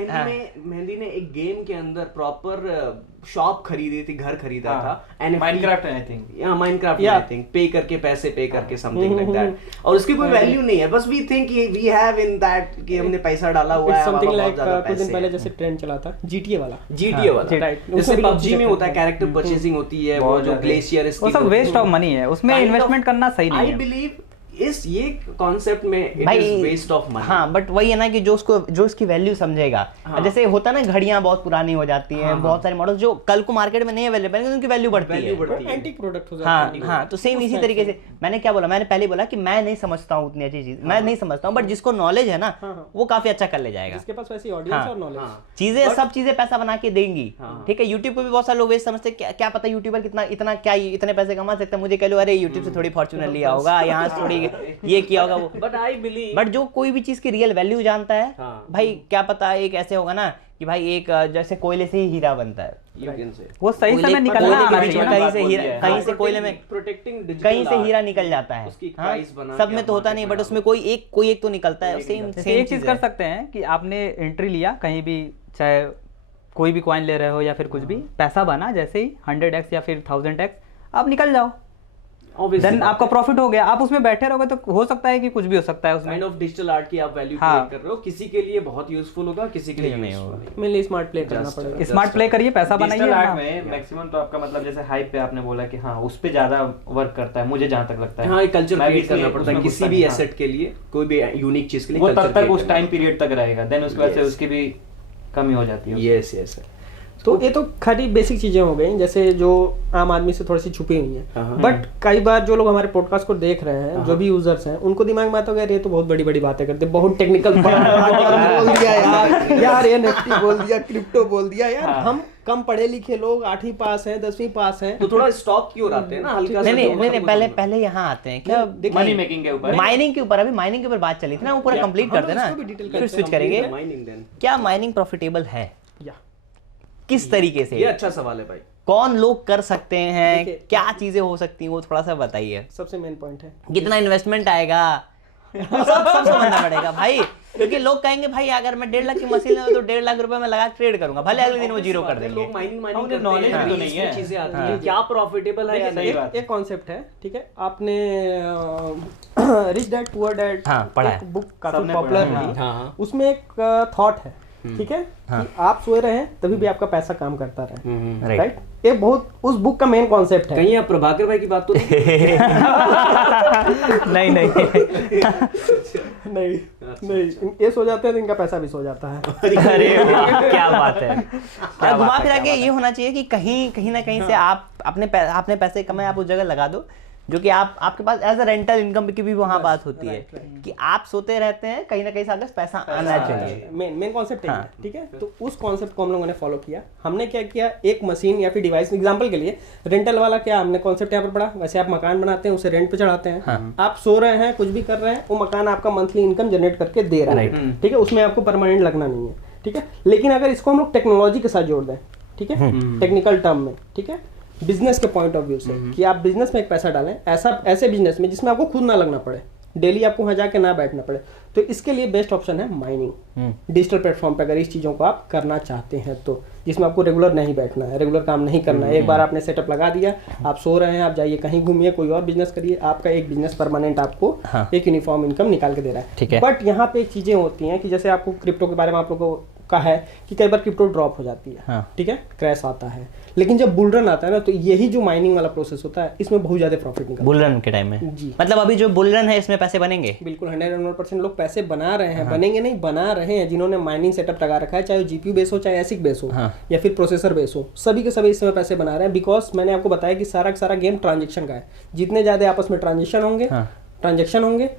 मेहंदी ने एक गेम के अंदर प्रॉपर शॉप खरीदी थी, घर खरीदा था, माइनक्राफ्ट आई थिंक, या माइनक्राफ्ट आई थिंक, पे करके समथिंग लाइक दैट, और उसकी कोई वैल्यू नहीं है, बस we think we have in that कि हमने पैसा डाला हुआ है। समथिंग लाइक कुछ दिन पहले जैसे ट्रेंड चला था GTA वाला, जैसे PUBG में होता है, कैरेक्टर परचेसिंग होती है, वो जो ग्लेशियर, वो सब वेस्ट ऑफ मनी है, उसमें इन्वेस्टमेंट करना सही नहीं है। आई बिलीव ये कॉन्सेप्ट में it is waste of money. हाँ, बट वही है ना कि जो इसकी वैल्यू समझेगा। जैसे होता है ना, घड़ियां बहुत पुरानी हो जाती हैं, बहुत सारे मॉडल्स जो कल को मार्केट में नहीं अवेलेबल है, उनकी वैल्यू बढ़ती है, एंटीक प्रोडक्ट हो जाता है। हाँ, तो सेम इसी तरीके से मैंने क्या बोला, मैंने पहले बोला कि मैं नहीं समझता हूँ उतनी अच्छी चीज, मैं नहीं समझता हूँ, बट जिसको नॉलेज है ना वो काफी अच्छा कर ले जाएगा, जिसके पास वैसी ऑडियंस और नॉलेज, चीजें सब चीजें पैसा बना के देंगी। ठीक है, यूट्यूब पे भी बहुत सारे लोग वेस्ट समझते, क्या पता यूट्यूबर इतना क्या इतने पैसे कमा सकता है। मुझे कह लो अरे यूट्यूब से थोड़ी फॉर्च्यूनर लिया होगा, यहाँ से थोड़ी ये किया, बट आई बिलीव, बट जो कोई भी चीज की रियल वैल्यू जानता है, भाई क्या पता एक ऐसे होगा ना कि भाई एक जैसे कोयले से ही हीरा बनता है, वो सही समय निकलना आना चाहिए ना, कहीं से कोयले में कहीं से हीरा निकल जाता है, सब में तो होता नहीं, बट उसमें कोई एक तो निकलता है। सेम एक चीज कर सकते हैं कि आपने एंट्री लिया कहीं भी, चाहे कोई भी कॉइन ले रहे हो या फिर कुछ भी, पैसा बना, जैसे ही 100x या फिर 1000x आप निकल जाओ, देन आपका प्रॉफिट हो गया। आप उसमें बैठे रहोगे तो हो सकता है कि कुछ भी हो सकता है उसमें। काइंड ऑफ डिजिटल आर्ट की आप वैल्यू क्रिएट कर रहे हो, किसी के लिए बहुत यूजफुल होगा, किसी के लिए नहीं होगा। मेरे लिए स्मार्ट प्ले करना पड़ेगा, स्मार्ट प्ले करिए, पैसा बनाइए। डिजिटल आर्ट में मैक्सिमम तो आपका मतलब जैसे हाइप पे आपने बोला कि हाँ उस पे ज्यादा वर्क करता है, मुझे जहां तक लगता है। हाँ, एक कल्चर क्रिएट करना पड़ता है किसी भी एसेट के लिए, कोई भी यूनिक चीज के लिए। वो तब तक उस टाइम पीरियड तक रहेगा, देन उसके बाद से उसकी भी कमी हो जाती है। यस। तो ये तो खाली बेसिक चीजें हो गई, जैसे जो आम आदमी से थोड़ी सी छुपी हुई हैं, बट कई बार जो लोग हमारे पॉडकास्ट को देख रहे हैं, जो भी यूजर्स हैं, उनको दिमाग में आता है ये तो बहुत बड़ी बड़ी बातें करते हैं, बहुत टेक्निकल बोल दिया यार ये NFT बोल दिया, क्रिप्टो बोल दिया यार। हम कम पढ़े लिखे लोग, 8वीं पास हैं, 10वीं पास हैं, तो थोड़ा स्टॉक क्यों आते हैं ना, हल्का सा। नहीं, पहले यहाँ आते हैं क्या, मनी मेकिंग के ऊपर, माइनिंग के ऊपर। अभी माइनिंग के ऊपर बात चली थी ना, वो पूरा कंप्लीट कर देना, फिर स्विच करेंगे। क्या माइनिंग प्रॉफिटेबल है, किस तरीके से? ये अच्छा सवाल है भाई, कौन लोग कर सकते हैं, क्या चीजें हो सकती हैं, वो थोड़ा सा बताइए। सबसे मेन पॉइंट है कितना इन्वेस्टमेंट आएगा, सब समझना पड़ेगा भाई, क्योंकि लोग कहेंगे भाई अगर मैं 1.5 लाख की मशीन है तो 1.5 लाख रुपए में लगा ट्रेड करूंगा, भले अगले दिन वो जीरो कर देंगे। लोग माइनिंग नॉलेज तो नहीं है, चीजें आती हैं, क्या प्रॉफिटेबल है या नहीं। एक कॉन्सेप्ट है, ठीक है, आपने रिच डैड पुअर डैड पढ़ा है, बुक काफी पॉपुलर है, उसमें एक थॉट है ठीक है, कि आप सोए रहे हैं तभी भी आपका पैसा काम करता रहे, राइट। राइट। ये बहुत उस बुक का मेन कॉन्सेप्ट है। कहीं आप प्रभाकर भाई की बात तो नहीं? नहीं नहीं नहीं नहीं, ये सो जाते हैं तो इनका पैसा भी सो जाता है। अरे वाह, क्या बात है। घुमा फिरा के ये होना चाहिए कि कहीं ना कहीं से आप अपने पैसे कमाए, आप उस जगह लगा दो जो कि आपके पास एज अ रेंटल इनकम की भी वहाँ बात होती है कि आप सोते रहते हैं, कहीं ना कहीं से आपके पैसा आना चाहिए। मेन कॉन्सेप्ट है, ठीक है। तो उस कॉन्सेप्ट को हम लोगों ने फॉलो किया। हमने क्या किया, एक मशीन या फिर डिवाइस, एग्जांपल के लिए रेंटल वाला क्या हमने कॉन्सेप्ट यहाँ पर पढ़ा, वैसे आप मकान बनाते हैं उसे रेंट पे चढ़ाते हैं, आप सो रहे हैं कुछ भी कर रहे हैं, वो मकान आपका मंथली इनकम जनरेट करके दे रहा है, ठीक है, उसमें आपको परमानेंट लगना नहीं है, ठीक है। लेकिन अगर इसको हम लोग टेक्नोलॉजी के साथ जोड़ दें, ठीक है, टेक्निकल टर्म में, ठीक है, बिजनेस के पॉइंट ऑफ व्यू से कि आप बिजनेस में एक पैसा डालें, ऐसे बिजनेस में जिसमें आपको खुद ना लगना पड़े, डेली आपको वहाँ जाके ना बैठना पड़े, तो इसके लिए बेस्ट ऑप्शन है माइनिंग। डिजिटल प्लेटफॉर्म पे अगर इस चीज़ों को आप करना चाहते हैं तो, जिसमें आपको रेगुलर नहीं बैठना है, रेगुलर काम नहीं करना है, एक बार आपने सेटअप लगा दिया, आप सो रहे हैं, आप जाइए कहीं घूमिए, कोई और बिजनेस करिए, आपका एक बिजनेस परमानेंट आपको एक यूनिफॉर्म इनकम निकाल के दे रहा है। बट यहाँ पे चीज़ें होती हैं कि जैसे आपको क्रिप्टो के बारे में आप लोगों को कहा है कि कई बार क्रिप्टो ड्रॉप हो जाती है, ठीक है, क्रैश आता है, लेकिन जब बुल रन आता है ना, तो यही जो माइनिंग वाला प्रोसेस होता है, इसमें बहुत ज्यादा प्रॉफिट निकलता है बुल रन के टाइम में। जी, मतलब अभी जो बुल रन है इसमें पैसे बनेंगे, बिल्कुल 100% लोग पैसे बना रहे हैं, बनेंगे नहीं, बना रहे हैं, जिन्होंने माइनिंग सेटअप लगा रखा है, चाहे जीपीयू बेस हो, चाहे एसिक बेस हो, या फिर प्रोसेसर बेस हो, सभी के सभी इस समय पैसे बना रहे हैं। बिकॉज मैंने आपको बताया कि सारा का सारा गेम ट्रांजेक्शन का है, जितने ज्यादा आपस में ट्रांजेक्शन होंगे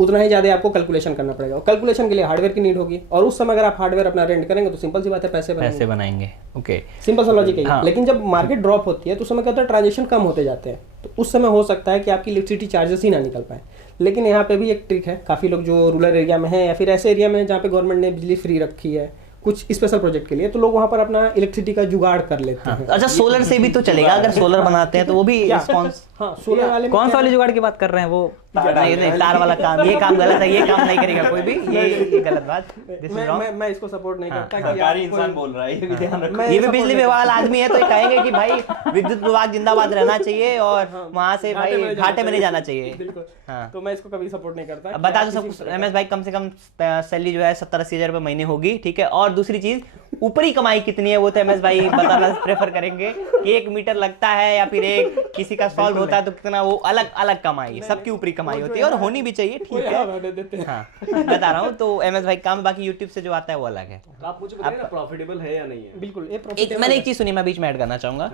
उतना ही ज्यादा आपको कैलकुलेशन करना पड़ेगा, और कैलकुलेशन के लिए हार्डवेयर की नीड होगी, और उस समय अगर आप हार्डवेयर अपना रेंट करेंगे तो सिंपल सी बात है, पैसे बनाएंगे। ओके, सिंपल सा लॉजिक है। लेकिन जब मार्केट ड्रॉप होती है तो उस समय क्या होता है, ट्रांजेक्शन कम होते जाते हैं, तो उस समय हो सकता है कि आपकी इलेक्ट्रिसिटी चार्जेस ही ना निकल पाए। लेकिन यहाँ पे भी एक ट्रिक है, काफ़ी लोग जो रूरल एरिया में है या फिर ऐसे एरिया में जहाँ पे गवर्नमेंट ने बिजली फ्री रखी है कुछ स्पेशल प्रोजेक्ट के लिए, तो लोग वहाँ पर अपना इलेक्ट्रिसिटी का जुगाड़ कर लेते हैं। अच्छा, सोलर से भी तो चलेगा, अगर सोलर बनाते हैं तो वो भी रिस्पॉन्स। हाँ, सोलर वाले में कौन सा क्या वाली है? जुगाड़ की बात कर रहे हैं वो? नहीं, तार वाला काम, ये काम गलत है, ये काम नहीं करेगा कोई भी, ये गलत बात। This is wrong। मैं इसको सपोर्ट नहीं करता कि सरकारी आप इंसान कोई- बोल रहा है, ये भी ध्यान रखो। मैं ये भी support बिजली नहीं विभाग आदमी है तो ये कहेंगे कि भाई विद्युत विभाग जिंदाबाद रहना चाहिए और वहां से भाई घाटे में नहीं जाना चाहिए। बिल्कुल, हाँ। तो मैं इसको कभी सपोर्ट नहीं करता। अब बता दो सब, एमएस भाई कम से कम सैलरी जो है 70-80 हजार रुपए महीने होगी, ठीक है। और दूसरी चीज, ऊपरी कमाई कितनी है वो तो एमएस भाई बताना प्रेफर करेंगे कि 1 मीटर लगता है या फिर एक किसी का सॉल्व होता है तो कितना, वो अलग अलग कमाई, सबकी ऊपरी कमाई होती है और होनी भी चाहिए, ठीक है। हाँ, बता रहा हूँ। तो एमएस भाई काम, बाकी यूट्यूब से जो आता है वो अलग है। तो आप मुझे बताइए ना, प्रॉफिटेबल है या नहीं है? बिल्कुल, मैंने एक चीज सुनी, मैं बीच में ऐड करना चाहूंगा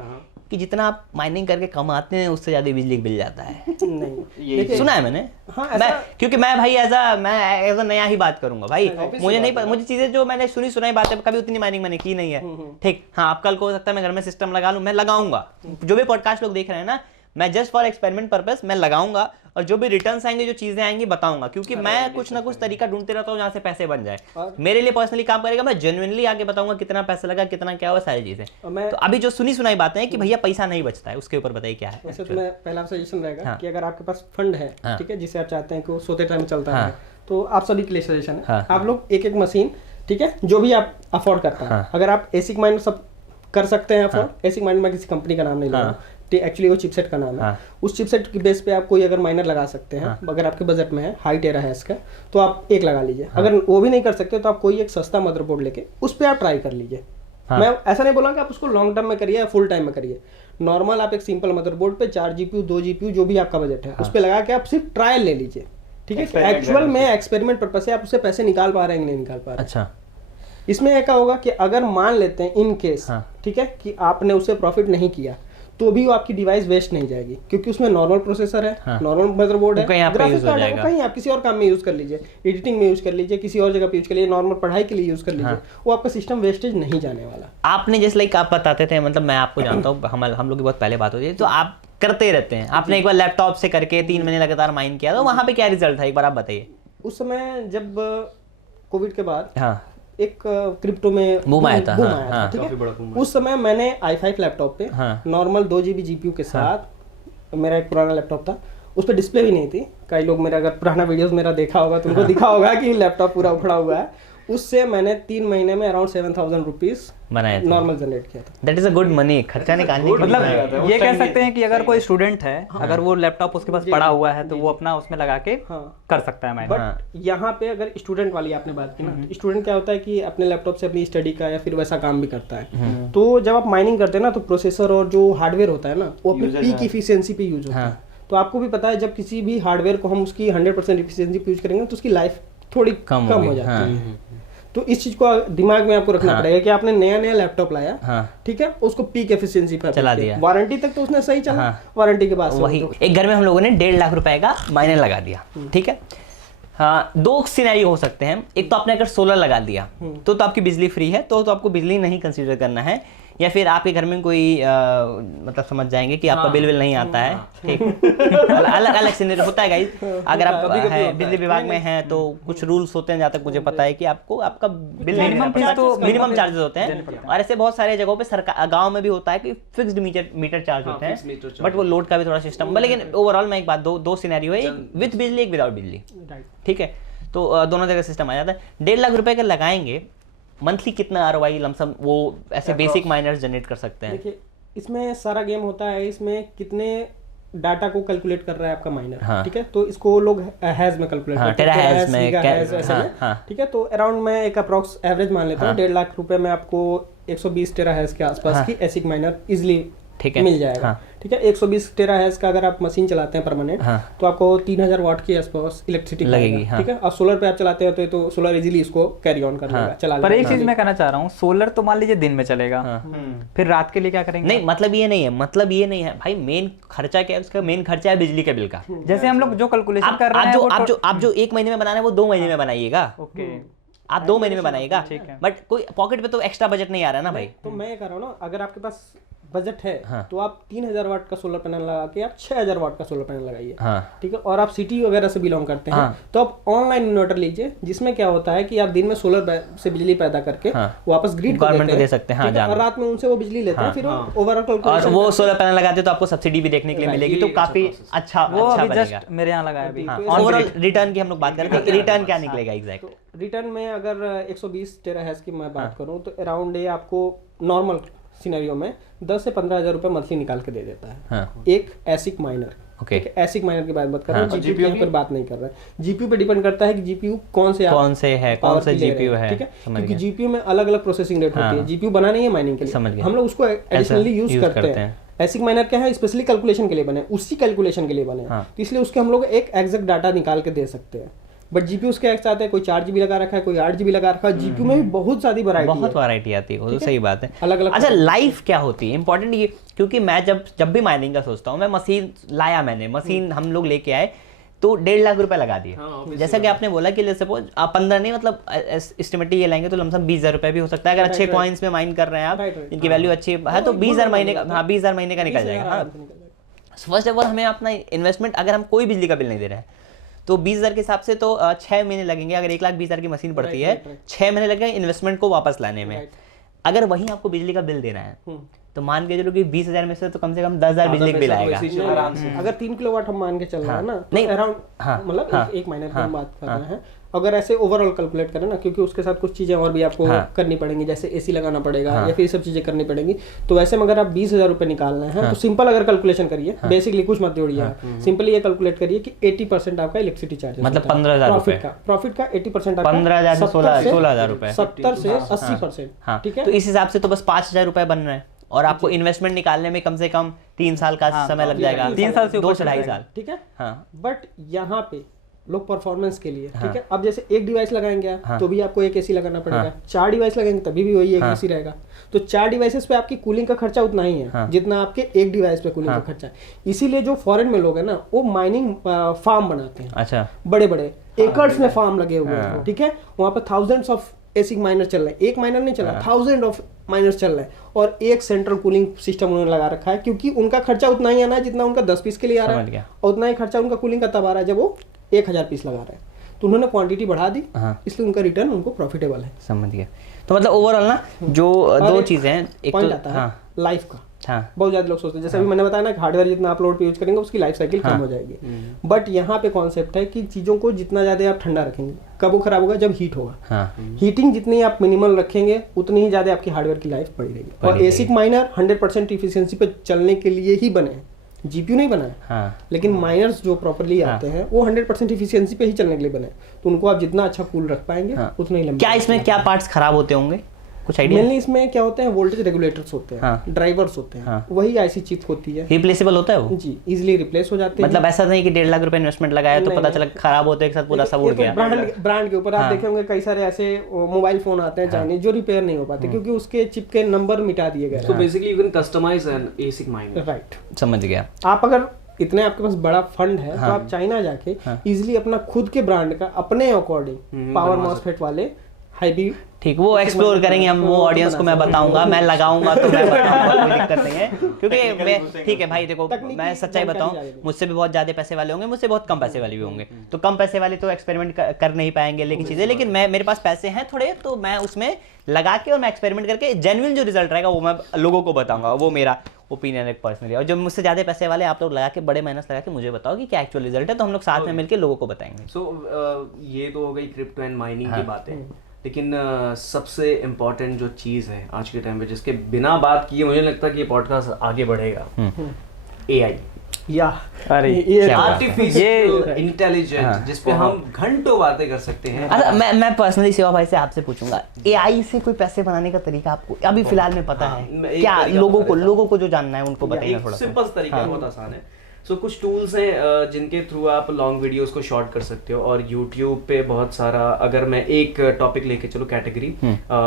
कि जितना आप माइनिंग करके कमाते हैं उससे ज्यादा बिजली बिल जाता है। नहीं, सुना है मैंने। हाँ, क्योंकि मैं भाई एज अ नया ही बात करूंगा भाई, मुझे नहीं पता, मुझे चीजें जो मैंने सुनाई बातें, कभी उतनी माइनिंग मैंने की नहीं है, ठीक। हाँ, अब कल को हो सकता है मैं घर में सिस्टम लगा लूं, मैं लगाऊंगा, जो भी पॉडकास्ट लोग देख रहे हैं ना, मैं जस्ट फॉर एक्सपेरिमेंट पर्पस मैं लगाऊंगा, और जो भी रिटर्न्स आएंगे, जो चीजें आएंगी बताऊंगा, क्योंकि मैं कुछ ना कुछ तरीका ढूंढते रहता हूँ जहाँ से पैसे बन जाए। मेरे लिए पर्सनली काम करेगा, मैं जेन्युइनली आगे बताऊंगा कितना पैसा लगा, कितना क्या हुआ, सारी चीजें। तो अभी जो सुनी सुनाई बातें हैं कि भैया पैसा नहीं बचता है, उसके ऊपर बताइए क्या है। वैसे तो मैं पहला सजेशन रहेगा कि अगर आपके पास फंड है, ठीक है, जिसे आप चाहते हैं कि वो सोते टाइम चलता है, तो आप सभी के लिए सजेशन है, आप लोग एक मशीन, ठीक है, जो भी आप अफोर्ड करता है, अगर आप एसिक माइंड सब कर सकते हैं अफोर्ड, एसिक माइंड में किसी कंपनी का नाम नहीं लगा, एक्चुअली वो चिपसेट का नाम है, उस चिपसेट की बेस पे आप कोई अगर माइनर लगा सकते हैं, अगर आपके बजट में है, हाई टेरा है इसका, तो आप एक लगा लीजिए। अगर वो भी नहीं कर सकते तो आप कोई एक सस्ता मदरबोर्ड लेके उस पर आप ट्राई कर लीजिए। मैं ऐसा नहीं बोला कि आप उसको लॉन्ग टर्म में करिए या फुल टाइम में करिए, नॉर्मल आप एक सिंपल मदरबोर्ड पे 4 GPU 2 GPU जो भी आपका बजट है उस पर लगा के आप सिर्फ ट्रायल ले लीजिए, ठीक है। एक्चुअल में एक्सपेरिमेंट पर्पज से आप उससे पैसे निकाल पा रहे हैं कि नहीं निकाल पा रहे। अच्छा, इसमें क्या होगा कि अगर मान लेते हैं इन केस, ठीक है, कि आपने उससे प्रॉफिट नहीं किया, तो भी वो आपकी डिवाइस वेस्ट नहीं जाएगी, क्योंकि उसमें नॉर्मल प्रोसेसर है, नॉर्मल मदरबोर्ड है, ग्राफिक्स कार्ड है, कहीं आप किसी और काम में यूज कर लीजिए, एडिटिंग में यूज कर लीजिए, किसी और जगह पे यूज कर लीजिए, नॉर्मल पढ़ाई के लिए यूज कर लीजिए, वो आपका सिस्टम वेस्टेज नहीं जाने वाला। आपने जैसे लाइक आप बताते थे, मतलब मैं आपको जानता हूँ, हम लोग की बहुत पहले बात होती है, तो आप करते रहते हैं, आपने एक बार लैपटॉप से करके 3 महीने लगातार माइन किया, तो वहाँ पे क्या रिजल्ट था, एक बार आप बताइए। उस समय जब कोविड के बाद हाँ, एक क्रिप्टो में बूम आया था, ठीक है। उस समय मैंने i5 लैपटॉप पे नॉर्मल 2 GB GPU के साथ, मेरा एक पुराना लैपटॉप था, उस पर डिस्प्ले भी नहीं थी। कई लोग मेरा अगर पुराना वीडियोस मेरा देखा होगा तो उनको दिखा होगा कि लैपटॉप पूरा उखड़ा हुआ है। उससे मैंने 3 महीने में अराउंड 7,000 रुपीज बनाया था। नॉर्मल जनरेट किया था। That is a good money, खर्चा निकालने के लिए। मतलब ये कह सकते हैं कि अगर कोई स्टूडेंट है, अगर वो लैपटॉप उसके पास पड़ा हुआ है तो वो अपना उसमें लगा के कर सकता है माइनिंग। बट यहाँ पे अगर स्टूडेंट वाली आपने बात की ना, तो स्टूडेंट क्या होता है कि अपने लैपटॉप से अपनी स्टडी का या फिर वैसा काम भी करता है। तो जब आप माइनिंग करते हैं ना, तो प्रोसेसर और जो हार्डवेयर होता है ना, वो अपनी पीक इफिशियंसी पे यूज होता है। तो आपको भी पता है, जब किसी भी हार्डवेयर को हम उसकी 100% इफिशियंसी पे यूज करेंगे तो उसकी लाइफ थोड़ी कम हो जाती है। तो इस चीज को दिमाग में आपको रखना पड़ेगा कि आपने नया लैपटॉप लाया, ठीक है, उसको पीक एफिशिएंसी पर चला दिया, वारंटी तक तो उसने सही चला, वारंटी के बाद वही एक घर में हम लोगों ने 1.5 लाख रुपए का माइनर लगा दिया, ठीक है। हाँ, 2 सिनेरियो हो सकते हैं। एक तो आपने अगर सोलर लगा दिया तो आपकी बिजली फ्री है, तो आपको बिजली नहीं कंसीडर करना है, या फिर आपके घर में कोई मतलब समझ जाएंगे कि आपका बिल नहीं आता है, ठीक। अलग अलग सिनेरियो होता है गाइस। अगर आप बिजली विभाग में हैं तो कुछ रूल्स होते हैं, जहाँ तक मुझे पता है कि आपको आपका बिल मिनिमम चार्जेस होते हैं। और ऐसे बहुत सारे जगहों पे सरकार, गाँव में भी होता है कि फिक्स्ड मीटर चार्ज होते हैं, बट वो लोड का भी थोड़ा सिस्टम। लेकिन ओवरऑल मैं एक बात, दो सिनेरियो है, एक विद बिजली एक विदाउट बिजली, ठीक है। तो दोनों जगह सिस्टम आ जाता है। 1.5 लाख रुपए का लगाएंगे, मंथली कितना आरओआई लमसम वो ऐसे बेसिक माइनर्स जनरेट कर सकते हैं? देखिए, इसमें सारा गेम होता है, इसमें कितने डाटा को कैलकुलेट कर रहा है आपका माइनर, ठीक है। तो इसको लोग हैज में कैलकुलेट करते हैं, ठीक है। तो अराउंड मैं एक अप्रॉक्स एवरेज मान लेता हूँ, 1.5 लाख रुपए में आपको 120 टेरा हैज के आसपास की एसिक माइनर इजिली मिल जाएगा, ठीक है। 120 टेरा हैज का अगर आप मशीन चलाते हैं परमानेंट, तो आपको 3000 वाट के आसपास इलेक्ट्रिसिटी लगेगी, ठीक है। और सोलर पे आप चलाते हैं तो सोलर इजीली इसको कैरी ऑन कर लेगा, चला लेगा। पर एक चीज मैं कहना चाह रहा हूँ, सोलर तो मान लीजिए दिन में चलेगा, फिर रात के लिए क्या करेंगे? नहीं, मतलब ये नहीं है भाई। मेन खर्चा क्या है उसका? मेन खर्चा है बिजली का बिल का। जैसे हम लोग जो कैलकुलेशन कर रहे हैं, आप जो 1 महीने में बनाना है वो 2 महीने में बनाइएगा। ओके, आप 2 महीने में बनाइएगा, बट कोई पॉकेट पे तो एक्स्ट्रा बजट नहीं आ रहा ना भाई। तो मैं ये कह रहा हूँ ना, अगर आपके पास बजट है, तो आप 3000 वाट का सोलर पैनल लगा के आप 6000 वाट का सोलर पैनल लगाइए, ठीक है। और आप सिटी वगैरह से बिलोंग करते हैं, तो आप ऑनलाइन इन्वर्टर लीजिए, जिसमें क्या होता है कि आप दिन में सोलर से बिजली पैदा करके वापस ग्रिड गवर्नमेंट को दे सकते हैं, और रात में उनसे वो बिजली लेते हैं, फिर ओवरऑल और वो सोलर पैनल लगाते तो आपको सब्सिडी भी देखने के लिए मिलेगी, तो काफी अच्छा बनेगा। मेरे यहाँ लगाया अभी। ओवरऑल रिटर्न की हम लोग बात करते हैं, रिटर्न क्या निकलेगा एग्जैक्ट? रिटर्न में अगर 120 टेरा हैश की मैं बात करूं, तो अराउंड ये आपको नॉर्मल सिनेरियो में 10 से 15,000 रुपए मंथली निकाल के दे देता है, एक एसिक माइनर। ओके, एसिक माइनर की बात कर रहे हैं, जीपीयू पर बात नहीं कर रहे हैं। जीपीयू पे डिपेंड करता है कि जीपीयू कौन से जीपीयू है, ठीक है। क्योंकि जीपीयू में अलग अलग प्रोसेसिंग रेट होती है, जीपीयू बना नहीं है माइनिंग के लिए, हम लोग उसको एडिशनली यूज करते हैं। एसिक माइनर क्या है? स्पेशली कैलकुलेशन के लिए बने, उसी कैलकुलेशन के लिए बने, तो इसलिए उसके हम लोग एक एग्जैक्ट डाटा निकाल के दे सकते हैं। बट जीपीयू उसके एक साथ है, कोई 4 GB लगा रखा है, कोई 8 GB लगा रखा है। जीपीयू में भी बहुत सारी वैरायटी आती है, वो तो सही बात है, अलग अलग। अच्छा, लाइफ क्या होती है इंपॉर्टेंट ये, क्योंकि मैं जब भी माइनिंग का सोचता हूँ, मैं मशीन लाया, मैंने मशीन हम लोग लेके आए तो 1.5 लाख रुपए लगा दिए। जैसा कि आपने बोला कि सपोज आप 15 नहीं, मतलब एस्टिमेटली ये लाएंगे तो लमसम 20,000 रुपए भी हो सकता है, अगर अच्छे कॉइन्स में माइन कर रहे हैं आप, जिनकी वैल्यू अच्छी है, तो 20,000 महीने का, 20,000 महीने का निकल जाएगा। फर्स्ट ऑफ ऑल हमें अपना इन्वेस्टमेंट, अगर हम कोई बिजली का बिल नहीं दे रहे हैं तो 20,000 के हिसाब से तो 6 महीने लगेंगे। अगर 1,20,000 की मशीन पड़ती है, 6 महीने लगेंगे इन्वेस्टमेंट को वापस लाने में। अगर वहीं आपको बिजली का बिल देना है तो मान के चलो कि 20,000 में से तो कम से कम 10,000 बिजली का बिल आएगा। अगर 3 किलोवाट हम मान के चल रहे हैं ना, नहीं अराउंड, मतलब एक महीने की बात कर रहे हैं, अगर ऐसे ओवरऑल कैलकुलेट करें ना, क्योंकि उसके साथ कुछ चीजें और भी आपको करनी पड़ेंगी, जैसे एसी लगाना पड़ेगा या फिर सब चीजें करनी पड़ेंगी। तो वैसे में अगर आप 20,000 रुपए निकालना है, तो सिंपल अगर कैलकुलेशन करिए, बेसिकली कुछ मत जोड़िए, सिंपली ये कैलकुलेट करिए कि 80% आपका इलेक्ट्रिसिटी चार्ज, मतलब 15,000 प्रॉफिट का 80% 15,000 से 16,000 रुपए, 70 से 80%, ठीक है। तो इस हिसाब से तो बस 5,000 रुपए बन रहे हैं, और आपको इन्वेस्टमेंट निकालने में कम से कम 3 साल का समय लग जाएगा, 3 साल से 2 से 2.5 साल, ठीक है। बट यहाँ पे लोग परफॉर्मेंस के लिए, ठीक है, अब जैसे एक डिवाइस लगाएंगे तो भी आपको एक एसी लगाना पड़ेगा, 4 डिवाइस लगाएंगे तभी भी वही एक एसी रहेगा। तो 4 डिवाइसेस पे आपकी कूलिंग का खर्चा उतना ही है जितना आपके एक डिवाइस पे कूलिंग का खर्चा है। इसीलिए जो फॉरेन में लोग हैं ना, वो माइनिंग फार्म बनाते हैं, अच्छा, बड़े बड़े एकर्स में फार्म लगे हुए हैं, ठीक है। वहाँ पे थाउजेंड्स ऑफ एसिक माइनर चल रहे हैं, एक माइनर नहीं चल रहा, थाउजेंड ऑफ माइनर्स चल रहे हैं, और एक सेंट्रल कूलिंग सिस्टम उन्होंने लगा रखा है, क्योंकि उनका खर्चा उतना ही आना है जितना उनका 10 पीस के लिए आ रहा है, और उतना ही खर्चा उनका कूलिंग का तब आ रहा है जब वो 1,000 पीस लगा रहे हैं। तो उन्होंने क्वांटिटी बढ़ा दी, इसलिए उनका रिटर्न उनको प्रॉफिटेबल है। समझ गया। तो मतलब ओवरऑल ना जो 2 चीजें हैं, एक तो आता है लाइफ का, हाँ। बहुत ज्यादा लोग सोचते हैं, जैसे अभी मैंने बताया ना कि हार्डवेयर जितना आप लोड पे यूज करेंगे उसकी लाइफ साइकिल कम हो जाएगी, बट यहाँ पे कॉन्सेप्ट है कि चीजों को जितना ज्यादा आप ठंडा रखेंगे कब वो खराब होगा, जब हीट होगा। हाँ। हीटिंग जितनी आप मिनिमल रखेंगे उतनी ही ज्यादा आपकी हार्डवेयर की लाइफ बढ़ी रहेगी। और एसिक माइनर 100% इफिशियंसी पे चलने के लिए ही बने हैं, जीपीयू नहीं बना है। हाँ। लेकिन माइनर्स जो प्रॉपर्ली आते हैं वो 100% इफिशियंसी पे ही चलने के लिए बने हैं, तो उनको आप जितना अच्छा कूल रख पाएंगे उतना ही लंबा। क्या इसमें क्या पार्ट्स खराब होते होंगे, कुछ आइडिया? मेनली इसमें क्या होते हैं, वोल्टेज रेगुलेटर्स होते हैं, हाँ। ड्राइवर्स होते हैं, हाँ। वही आईसी चिप होती है। रिप्लेसेबल होता है वो? जी, इजीली रिप्लेस हो जाते हैं। मतलब ऐसा नहीं कि 1.5 लाख रुपए इन्वेस्टमेंट लगाया तो नहीं, पता नहीं। चला खराब होते एक साथ पूरा सब उड़ गया। ब्रांड के ऊपर आप देखे होंगे कई सारे ऐसे मोबाइल फोन आते हैं चाइनीज जो रिपेयर नहीं हो पाते क्योंकि उसके चिप के नंबर मिटा दिए गए So basically you can customize an ASIC miner. Right. समझ गया। आप अगर इतने आपके पास बड़ा फंड है तो आप चाइना जाके इजीली अपना खुद के ब्रांड का अपने अकॉर्डिंग पावर मॉसफेट वाले हाईबी। ठीक, वो एक्सप्लोर करेंगे हम, वो ऑडियंस को मैं बताऊंगा, मैं लगाऊंगा तो मैं बताऊंगा, कोई दिक्कत नहीं है। क्योंकि मैं ठीक है भाई, देखो मैं सच्चाई बताऊं, मुझसे भी बहुत ज्यादा पैसे वाले होंगे, मुझसे बहुत कम पैसे वाले भी होंगे, तो कम पैसे वाले तो एक्सपेरिमेंट कर नहीं पाएंगे लेकिन चीजें, लेकिन मैं मेरे पास पैसे हैं थोड़े, तो मैं उसमें लगा के और मैं एक्सपेरिमेंट करके जेन्युइन जो रिजल्ट रहेगा वो मैं लोगों को बताऊंगा। वो मेरा ओपिनियन है पर्सनली। और जो मुझसे ज्यादा पैसे वाले आप लोग लगा के बड़े मेहनत लगा के मुझे बताओ कि क्या एक्चुअल रिजल्ट है, तो हम लोग साथ में मिलकर लोगों को बताएंगे। So ये तो हो गई क्रिप्टो एंड माइनिंग की बातें, लेकिन सबसे इम्पोर्टेंट जो चीज़ है आज के टाइम पे जिसके बिना बात किए मुझे लगता है कि ये पॉडकास्ट आगे बढ़ेगा, AI या अरे ये आर्टिफिशियल इंटेलिजेंस, जिस पे हम घंटों बातें कर सकते हैं। अच्छा, मैं पर्सनली शिवा भाई से आपसे पूछूंगा, AI से कोई पैसे बनाने का तरीका आपको अभी फिलहाल में पता है एक क्या? तरीका लोगों को जो जानना है उनको बताइए एक थोड़ा सा। सिंपल तरीका है, बहुत आसान है। सो कुछ टूल्स हैं जिनके थ्रू आप लॉन्ग वीडियोस को शॉर्ट कर सकते हो, और यूट्यूब पे बहुत सारा, अगर मैं एक टॉपिक लेके चलो कैटेगरी,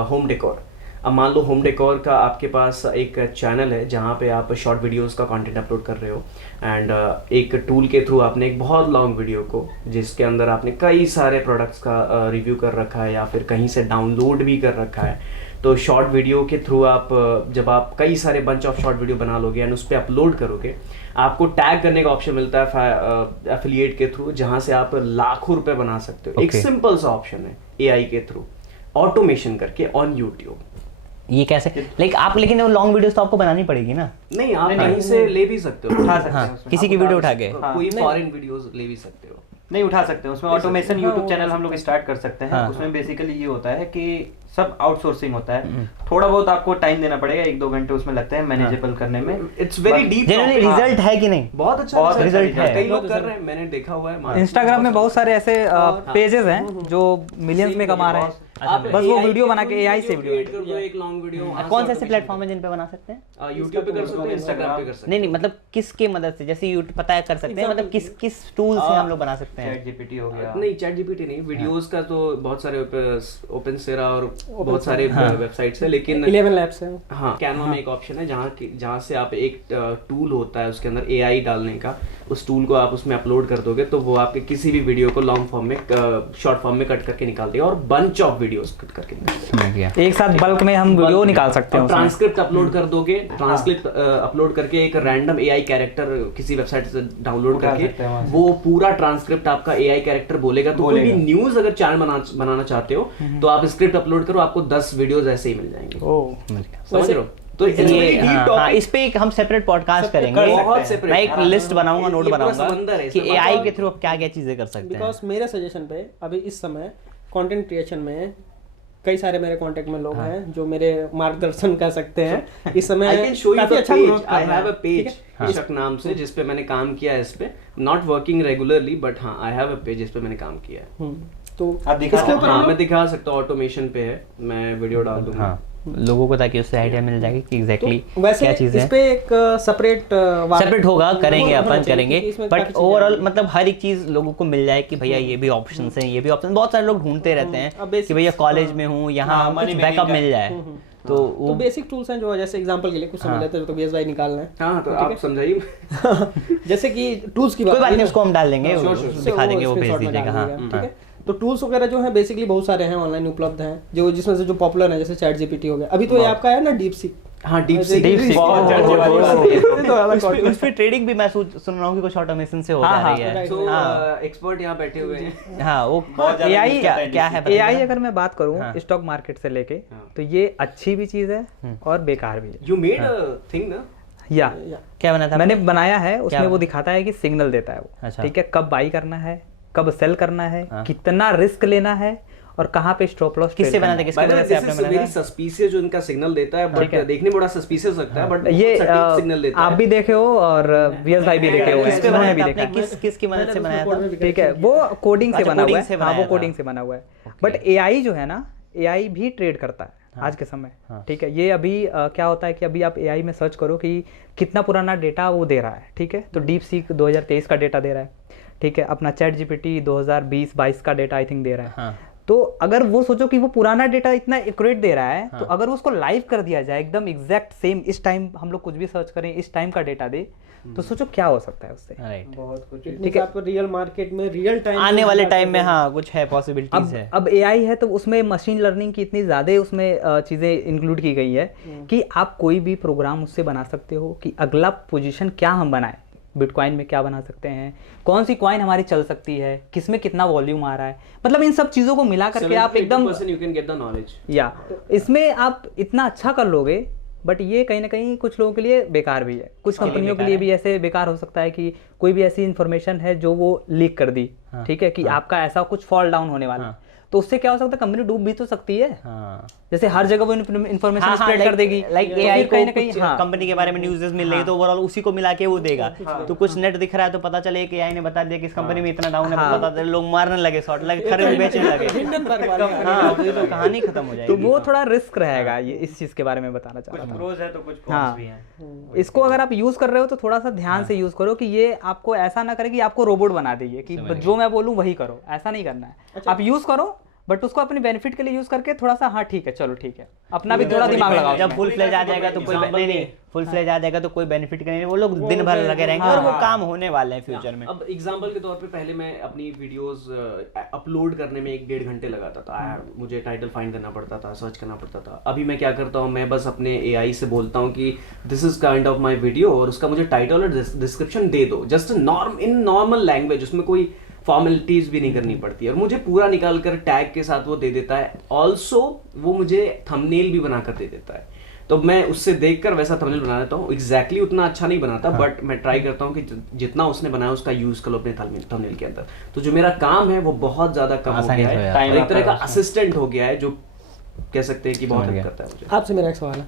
होम डेकोर। अब मान लो होम डेकोर का आपके पास एक चैनल है जहाँ पे आप शॉर्ट वीडियोस का कंटेंट अपलोड कर रहे हो, एंड एक टूल के थ्रू आपने एक बहुत लॉन्ग वीडियो को, जिसके अंदर आपने कई सारे प्रोडक्ट्स का रिव्यू कर रखा है या फिर कहीं से डाउनलोड भी कर रखा है, तो शॉर्ट वीडियो के थ्रू आप जब आप कई सारे बंच ऑफ शॉर्ट वीडियो बना लोगे एंड उस पर अपलोड करोगे, आपको टैग करने का ऑप्शन मिलता है एफिलिएट के थ्रू, जहाँ से आप लाखों रुपए बना सकते हो। एक सिंपल सा ऑप्शन है AI के थ्रू, ऑटोमेशन करके ऑन यूट्यूब। ये कैसे? लाइक आप, लेकिन वो लॉन्ग वीडियोस तो आपको बनानी पड़ेगी ना? नहीं, आप कहीं से ले भी सकते हो, उठा सकते हैं उसमें। किसी की वीडियो उठा के कोई फॉरेन वीडियोस ले भी सकते हो। नहीं उठा सकते हैं उसमें ऑटोमेशन। यूट्यूब चैनल हम लोग स्टार्ट कर सकते हैं। उसमें बेसिकली ये होता है कि सब आउटसोर्सिंग होता है, थोड़ा बहुत आपको टाइम देना पड़ेगा, 1-2 घंटे उसमें लगते हैं मैनेजेबल करने में। It's very deep. Generally result है कि नहीं? बहुत अच्छा रिजल्ट है, कई लोग कर रहे हैं, मैंने देखा हुआ है। इंस्टाग्राम में बहुत सारे ऐसे पेजेस हैं जो मिलियंस में कमा रहे हैं, बस वो वीडियो बना के AI से वीडियो कर दो, एक लॉन्ग वीडियो। कौन से ऐसे प्लेटफॉर्म है जिन पे बना सकते हैं? YouTube पे कर सकते हैं, Instagram पे कर सकते हैं। नहीं, मतलब किसके मदद से? जैसे यूट्यूब पता है कर सकते हैं, मतलब किस टूल से हम लोग बना सकते हैं? ChatGPT हो गया। नहीं, ChatGPT नहीं, वीडियोस का तो बहुत सारे ओपनसेरा और बहुत सारे वेबसाइट्स है, लेकिन 11 लैब्स है। हाँ, कैनवा में एक ऑप्शन है जहाँ से आप एक टूल होता है उसके अंदर AI डालने का, उस टूल को आप उसमें अपलोड कर दोगे तो वो आपके किसी भी वीडियो को लॉन्ग फॉर्म में, शॉर्ट फॉर्म में कट करके निकाल देगा, और बंच ऑफ वीडियोस कट करके एक साथ बल्क में हम वीडियो निकाल सकते हैं। ट्रांसक्रिप्ट अपलोड कर दोगे, ट्रांसक्रिप्ट अपलोड करके एक रैंडम AI कैरेक्टर किसी वेबसाइट से डाउनलोड करके वो पूरा ट्रांसक्रिप्ट आपका AI कैरेक्टर बोलेगा। तो कोई भी न्यूज अगर चैनल बनाना चाहते हो तो आप स्क्रिप्ट अपलोड करो, आपको 10 वीडियोस ऐसे ही मिल जाएंगे। समझ रहे हो? तो ये इस पे एक हम सेपरेट पॉडकास्ट करेंगे, मैं एक लिस्ट बनाऊंगा, नोट बनाऊंगा कि AI के थ्रू क्या क्या चीजें कर सकते हैं। बिकॉज मेरे सजेशन पे अभी इस समय कंटेंट क्रिएशन में कई सारे मेरे कांटेक्ट में लोग हैं जो मेरे मार्गदर्शन कर सकते हैं इस समय। काफी अच्छा ग्रोथ कर रहा है। I have a page Ishaq नाम से, जिस पे मैंने काम किया है। इस पे नॉट वर्किंग रेगुलरली, बट हाँ आई हैव अ पेज जिस पे मैंने काम किया है। तो आप दिखा इसके ऊपर हाँ, मैं दिखा सकता हूँ, ऑटोमेशन पे है, मैं वीडियो डाल दूंगा। हाँ, लोगों को, ताकि उससे आइडिया मिल जाएगी कि एग्जैक्टली वैसे क्या चीज़ है। इस पे एक सेपरेट होगा, करेंगे अपन करेंगे, इसमें बट काफी चीजें ओवरऑल मतलब हर एक चीज लोगों को मिल जाए कि भैया ये भी ऑप्शंस हैं, ये भी ऑप्शन। बहुत सारे लोग ढूंढते रहते हैं अब कि basics, भैया कॉलेज में हूँ, यहाँ कुछ बैकअप मिल जाए, तो तो वो बेसिक टूल्स हैं जो जैसे एग्जांपल के लिए कुछ समझ लेते हैं तो बीएस भाई निकालना है। हाँ, तो आप समझाइए। जैसे कि टूल्स की कोई बात करी नहीं, ना, उसको हम डाल देंगे, उससे दिखा देंगे, वो भेज screenshot में दीजिएगा। डाल हाँ, दीजिएगा, ठीक है। तो टूल्स वगैरह जो है बेसिकली बहुत सारे हैं, ऑनलाइन उपलब्ध हैं, जो जिसमें से जो पॉपुलर है जैसे ChatGPT हो गया, अभी तो ये आपका है ना DeepSeek। हाँ, DeepSeek उस पे ट्रेडिंग भी मैं सुन रहा हूँ कि कुछ ऑटोमेशन से हो जा रही है। तो एक्सपर्ट यहाँ बैठे हुए हैं। हाँ, वो AI क्या है? AI अगर मैं बात करूँ स्टॉक मार्केट से लेके, तो ये अच्छी भी चीज है और बेकार भी है। You made a thing ना? या क्या बना था मैंने आपने? बनाया है, उसमें क्या वो दिखाता है कि सिग्नल देता है वो, अच्छा। ठीक है, कब बाई करना है, कब सेल करना है, हाँ। कितना रिस्क लेना है और कहाँ पे स्टॉप लॉस किससे बना था, किसके वजह से आपने बनाया वेरी था? सस्पिशियस जो इनका सिग्नल देता है, बट देखने में बड़ा सस्पिशियस लगता है, बट ये सिग्नल देता आप है। भी देखे हो और वीएस भाई भी देखे हुए किस हैं, पे उन्होंने बनाया भी था देखा आपने? है। किसकी मदद से बनाया था? ठीक है, वो कोडिंग से अच्छा, बना हुआ कोडिंग से है, हाँ वो बनाया था। कोडिंग से बना हुआ है, बट एआई जो है ना, एआई भी ट्रेड करता है आज के समय, ठीक है। ये अभी क्या होता है कि अभी आप एआई में सर्च करो कि कितना पुराना डेटा वो दे रहा है, ठीक है, तो डीप सीक 2023 का डेटा दे रहा है, ठीक है, अपना चैट जीपीटी 2020-22 का डेटा आई थिंक दे रहा है। हाँ। तो अगर वो सोचो कि वो पुराना डेटा इतना एक्यूरेट दे रहा है, तो अगर उसको लाइव कर दिया जाए एकदम एग्जैक्ट सेम, इस टाइम हम लोग कुछ भी सर्च करें इस टाइम का डेटा दे, तो सोचो क्या हो सकता है उससे। राइट। बहुत कुछ, ठीक है, आप रियल मार्केट में रियल टाइम आने वाले टाइम में हाँ कुछ है, पॉसिबिलिटीज है। अब एआई है तो उसमें मशीन लर्निंग की इतनी ज़्यादा उसमें चीज़ें इंक्लूड की गई है कि आप कोई भी प्रोग्राम उससे बना सकते हो कि अगला पोजीशन क्या हम बनाएं, बिटकॉइन में क्या बना सकते हैं, कौन सी कॉइन हमारी चल सकती है, किसमें कितना वॉल्यूम आ रहा है, मतलब इन सब चीज़ों को मिला करके आप एकदम you can get the knowledge. या इसमें आप इतना अच्छा कर लोगे, बट ये कहीं ना कहीं कुछ लोगों के लिए बेकार भी है, कुछ कंपनियों के लिए भी ऐसे बेकार हो सकता है कि कोई भी ऐसी इन्फॉर्मेशन है जो वो लीक कर दी, ठीक है, कि आपका ऐसा कुछ फॉल डाउन होने वाला है, तो उससे क्या हो सकता है, कंपनी डूब भी तो सकती है। हाँ। जैसे हर जगह वो इन्फॉर्मेशन स्प्रेड कर देगी, लाइक तो एआई फिर को कहीं ना कहीं कुछ हाँ कंपनी के बारे में न्यूज़ मिल रही है तो ओवरऑल उसी को मिला के वो देगा। तो कुछ नेट दिख रहा है तो पता चले कि एआई ने बता दिया कि इस कंपनी में इतना डाउन है, तो पता चले लोग मारने लगे, शॉर्ट लगे, खरीद बेचने लगे। हाँ तो ये तो कहानी खत्म हो तो जाएगी। वो थोड़ा रिस्क रहेगा, ये इस चीज के बारे में बताना चाह रहा कुछ था। प्रोज है तो कुछ हाँ। कॉन्स भी हैं। इसको अगर आप यूज कर रहे हो तो थोड़ा सा ध्यान से यूज करो कि ये आपको ऐसा ना करे कि आपको रोबोट बना देगी कि जो मैं बोलूँ वही करो, ऐसा नहीं करना है। आप यूज करो बट उसको अपने बेनिफिट के लिए यूज करके थोड़ा सा हाँ ठीक है चलो ठीक है, अपना भी थोड़ा दिमाग लगाओ। जब फुल फ्लेज आ जाएगा तो कोई नहीं फुल फ्लेज आ जाएगा तो कोई बेनिफिट का नहीं, वो लोग दिन भर लगे रहेंगे और वो काम होने वाले हैं फ्यूचर में। अब एग्जांपल के तौर पे पहले मैं अपनी वीडियोस अपलोड करने में 1-1.5 घंटे लगाता था, मुझे टाइटल फाइंड करना पड़ता था, सर्च करना पड़ता था। अभी मैं क्या करता हूँ, मैं बस अपने एआई से बोलता हूँ कि this is kind of my video और उसका मुझे टाइटल और डिस्क्रिप्शन दे दो, जस्ट इन नॉर्मल लैंग्वेज, उसमें कोई फॉर्मेलिटीज भी नहीं करनी पड़ती है और मुझे पूरा निकाल कर टैग के साथ वो दे देता है। ऑल्सो वो मुझे थंबनेल भी बनाकर दे देता है, तो मैं उससे देखकर वैसा थंबनेल बना देता हूँ। एग्जैक्टली उतना अच्छा नहीं बनाता, बट मैं ट्राई करता हूँ कि जितना उसने बनाया उसका यूज करो अपने थंबनेल के अंदर। तो जो मेरा काम है वो बहुत ज्यादा कम हो आसानी गया से हो है, जाता और एक तरह का असिस्टेंट हो गया है जो कह सकते हैं कि बहुत हेल्प करता है मुझे। आपसे मेरा एक सवाल है,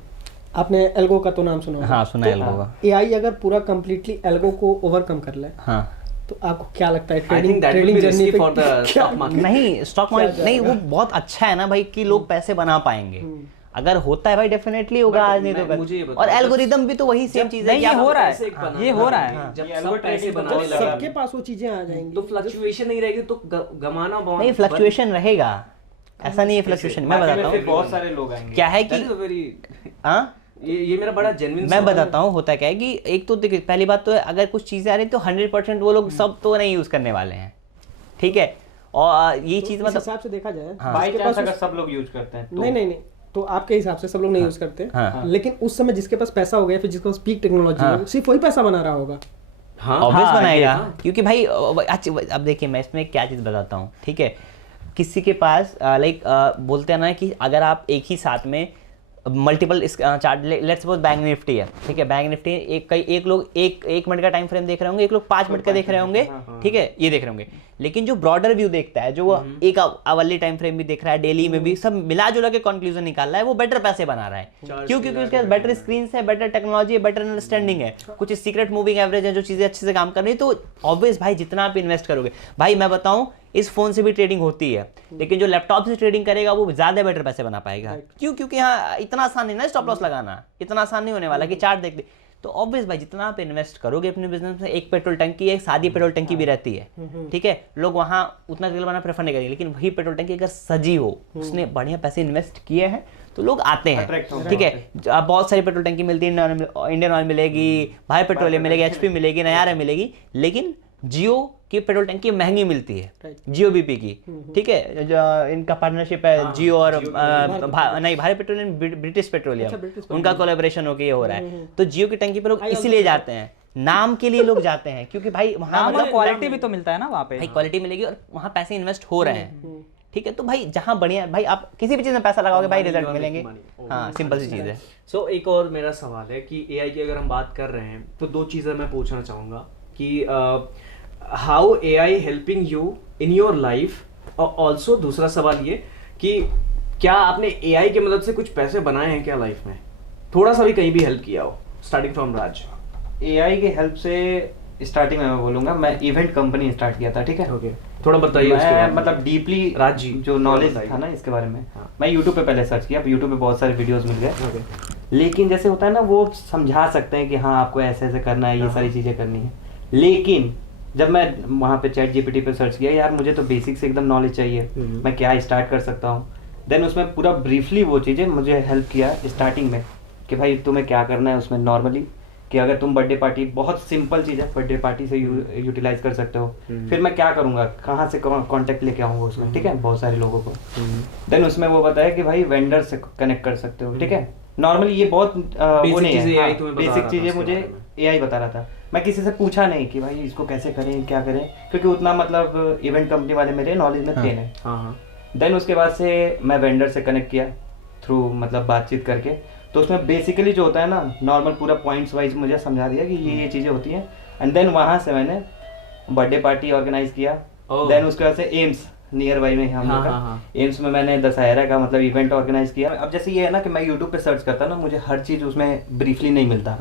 आपने एल्गो का तो नाम सुना होगा? हाँ सुना है एल्गो का। एआई अगर पूरा कंप्लीटली एल्गो को ओवरकम कर ले, हाँ तो आपको क्या लगता है I think that will be risky for the क्या stock market. नहीं स्टॉक मार्केट नहीं, वो बहुत अच्छा है ना भाई कि लोग पैसे बना पाएंगे। अगर होता है भाई डेफिनेटली होगा, आज नहीं तो मुझे ये कल। बताओ, और एल्गोरिदम भी तो वही सेम चीज है नहीं कि ये आप- हो रहा पैसे है, बनाना ये हो रहा है। है। जब ये सब algo पैसे trading बनाने तो लगा सबके पास वो चीजें आ जाएंगी। तो फ्लक्चुएशन नहीं रहेगी तो गमाना बहुत नहीं फ्लक्चुएशन रहेगा, ऐसा नहीं है फ्लक्चुएशन। मैं मार्केट बताता में फिर हूँ बहुत सारे लोग आएंगे। क्या है That कि is a very हाँ ये मेरा बड़ा जेन्युइन मैं बताता हूँ होता क्या है कि एक तो देखिए पहली बात तो है, अगर कुछ चीजें आ रही तो 100% वो लोग सब तो नहीं यूज करने वाले हैं, ठीक है। और ये चीज इस मतलब हिसाब से देखा जाए, बाई जिसके चांस पास अगर सब लोग यूज करते हैं तो नहीं, तो आपके हिसाब से सब लोग नहीं यूज करते, हाँ। लेकिन उस समय जिसके पास पैसा हो गया, फिर जिसके पास पीक टेक्नोलॉजी हाँ। है, सिर्फ वही पैसा बना रहा होगा। हाँ ऑब्वियस हाँ, बनाएगा, हाँ। क्योंकि भाई अब देखिए मैं इसमें क्या चीज़ बताता हूँ, ठीक है। किसी के पास लाइक बोलते हैं ना कि अगर आप एक ही साथ में multiple chart, let's suppose bank Nifty है, ठीक है, बैंक निफ्टी एक लोग एक मिनट का टाइम फ्रेम देख रहे होंगे, एक लोग 5 मिनट का देख रहे होंगे, ठीक है, ये देख रहे होंगे। लेकिन जो ब्रॉडर व्यू देखता है, जो वो एक आवरली टाइम फ्रेम भी देख रहा है, डेली में भी, सब मिला जुला के कंक्लूजन निकाल रहा है, वो बेटर पैसे बना रहा है। क्यों? क्योंकि उसके पास बेटर स्क्रीन है, बेटर टेक्नोलॉजी है, बेटर अंडरस्टैंडिंग है, कुछ सीक्रेट मूविंग एवरेज है, जो चीजें अच्छे से काम कर रही है। तो ऑब्वियस भाई जितना आप इन्वेस्ट करोगे, भाई मैं बताऊं इस फोन से भी ट्रेडिंग होती है, लेकिन जो लैपटॉप से ट्रेडिंग करेगा वो ज्यादा बेटर पैसे बना पाएगा। क्यों? क्योंकि यहाँ इतना आसान नहीं ना स्टॉप लॉस लगाना, इतना आसान नहीं होने वाला कि चार्ट देख दे। तो ऑब्वियस भाई जितना आप इन्वेस्ट करोगे अपने बिजनेस में, एक पेट्रोल टंकी, एक सादी पेट्रोल टंकी भी रहती है, ठीक है, लोग वहाँ उतना तेल बनाना प्रेफर नहीं करेंगे, लेकिन वही पेट्रोल टंकी अगर सजी हो, उसने बढ़िया पैसे इन्वेस्ट किए हैं, तो लोग आते हैं, ठीक है। अब बहुत सारी पेट्रोल टंकी मिलती है, इंडियन ऑयल मिलेगी, भारत पेट्रोलियम मिलेगी, HP मिलेगी, नयारा मिलेगी, लेकिन जियो की पेट्रोल टंकी महंगी मिलती है, जियो बीपी की, ठीक है, जो इनका पार्टनरशिप है जियो और नहीं भारत पेट्रोलियम ब्रिटिश पेट्रोलियम, उनका कोलैबोरेशन होकर ये हो रहा है। तो जियो की टंकी पे लोग इसीलिए जाते हैं, नाम के लिए लोग जाते हैं, क्योंकि भाई वहाँ मतलब क्वालिटी भी तो मिलता है ना वहाँ पे। भाई क्वालिटी मिलेगी और वहाँ पैसे इन्वेस्ट हो रहे हैं, ठीक है। तो भाई जहाँ बढ़िया भाई आप किसी भी चीज़ में पैसा लगाओगे भाई रिजल्ट मिलेंगे। हाँ सिंपल सी चीज़ है। सो एक और मेरा सवाल है कि एआई की अगर हम बात कर रहे हैं तो 2 चीज़ें मैं पूछना चाहूँगा कि how AI helping you in your life, और ऑल्सो दूसरा सवाल ये कि क्या आपने एआई की मदद से कुछ पैसे बनाए हैं क्या लाइफ में, थोड़ा सा भी कहीं भी हेल्प किया हो, स्टार्टिंग फ्रॉम राज। एआई की हेल्प से स्टार्टिंग में मैं बोलूंगा, मैं इवेंट कंपनी स्टार्ट किया था, ठीक है। ओके, थोड़ा बताइए उसके बारे मैं में। मतलब डीपली राज जी जो नॉलेज बताइए। था ना इसके बारे में, हाँ। मैं यूट्यूब पे पहले सर्च किया, यूट्यूब पे बहुत सारे वीडियोस मिल गए, ओके, लेकिन जैसे होता है ना वो समझा सकते हैं कि हाँ आपको ऐसे ऐसे करना है, ये सारी चीज़ें करनी है, लेकिन जब मैं वहाँ पे चैट जीपीटी पे सर्च किया, यार मुझे तो बेसिक से एकदम नॉलेज चाहिए, मैं क्या स्टार्ट कर सकता हूँ, देन उसमें पूरा ब्रीफली वो चीज़ें मुझे हेल्प किया स्टार्टिंग में कि भाई तुम्हें क्या करना है उसमें नॉर्मली, कि अगर तुम बर्थडे पार्टी, बहुत सिंपल चीज़ है, बर्थडे पार्टी से यूटिलाइज कर सकते हो, फिर मैं क्या करूँगा, कहाँ से कांटेक्ट लेके आऊँगा उसमें, ठीक है, बहुत सारे लोगों को, देन उसमें वो बताया कि भाई वेंडर से कनेक्ट कर सकते हो, ठीक है। नॉर्मली ये बहुत वो नहीं है, बेसिक चीज़ें मुझे एआई बता रहा था, मैं किसी से पूछा नहीं कि भाई इसको कैसे करें क्या करें, क्योंकि उतना मतलब इवेंट कंपनी वाले मेरे नॉलेज में थे नहीं। देन उसके बाद से मैं वेंडर से कनेक्ट किया थ्रू मतलब बातचीत करके, तो उसमें बेसिकली जो होता है ना नॉर्मल पूरा पॉइंट्स वाइज मुझे समझा दिया कि ये चीज़ें होती हैं, एंड देन वहाँ से मैंने बर्थडे पार्टी ऑर्गेनाइज किया। देन उसके बाद से एम्स नियर बाई में हम लोग का एम्स में मैंने दशहरा का मतलब इवेंट ऑर्गेनाइज किया। अब जैसे ये है ना कि मैं यूट्यूब पे सर्च करता ना, मुझे हर चीज़ उसमें ब्रीफली नहीं मिलता,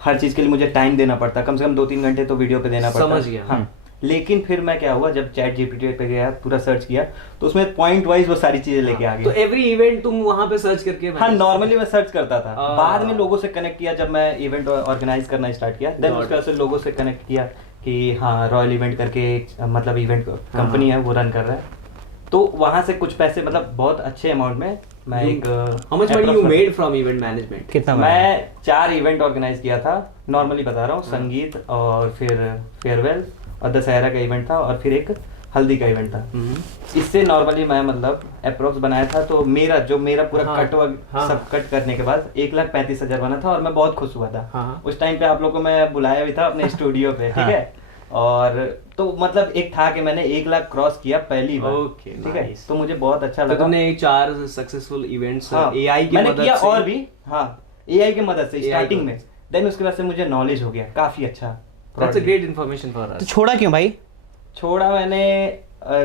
हर चीज़ के लिए मुझे टाइम देना पड़ता, कम से कम 2-3 घंटे तो वीडियो पे देना पड़ता। समझ गया। हाँ, लेकिन फिर मैं क्या हुआ, जब चैट जीपीटी पे गया पूरा सर्च किया तो उसमें पॉइंट वाइज वो सारी चीजें लेके आ गई। तो एवरी इवेंट तुम वहां पे सर्च करके? हाँ, नॉर्मली मैं सर्च करता था, बाद में लोगों से कनेक्ट किया जब मैं इवेंट ऑर्गेनाइज करना स्टार्ट किया, देन उसके बाद से लोगों से कनेक्ट किया कि हाँ रॉयल इवेंट करके मतलब इवेंट कंपनी है वो रन कर रहा है, तो वहां से कुछ पैसे मतलब बहुत अच्छे अमाउंट में मैं एक how much money you made from event management? कितना? मैं 4 इवेंट ऑर्गेनाइज किया था, नॉर्मली बता रहा हूँ, संगीत और फिर फेयरवेल और दशहरा का इवेंट था और फिर एक हल्दी का इवेंट था। इससे नॉर्मली मैं मतलब अप्रोक्स बनाया था, तो मेरा पूरा कट सब कट करने के बाद 1,35,000 बना था और मैं बहुत खुश हुआ था। उस टाइम पे आप लोगों को मैं बुलाया भी था अपने स्टूडियो पे, ठीक है, और तो मतलब एक था कि मैंने 1 लाख क्रॉस किया पहली बार, ठीक है, तो मुझे बहुत अच्छा लगा। तो तुमने 4 सक्सेसफुल इवेंट्स एआई की मदद से और भी, हाँ एआई की मदद से स्टार्टिंग में, देन उसके बाद से मुझे नॉलेज हो गया काफी अच्छा। That's a great information for us. तो छोड़ा क्यों भाई? छोड़ा मैंने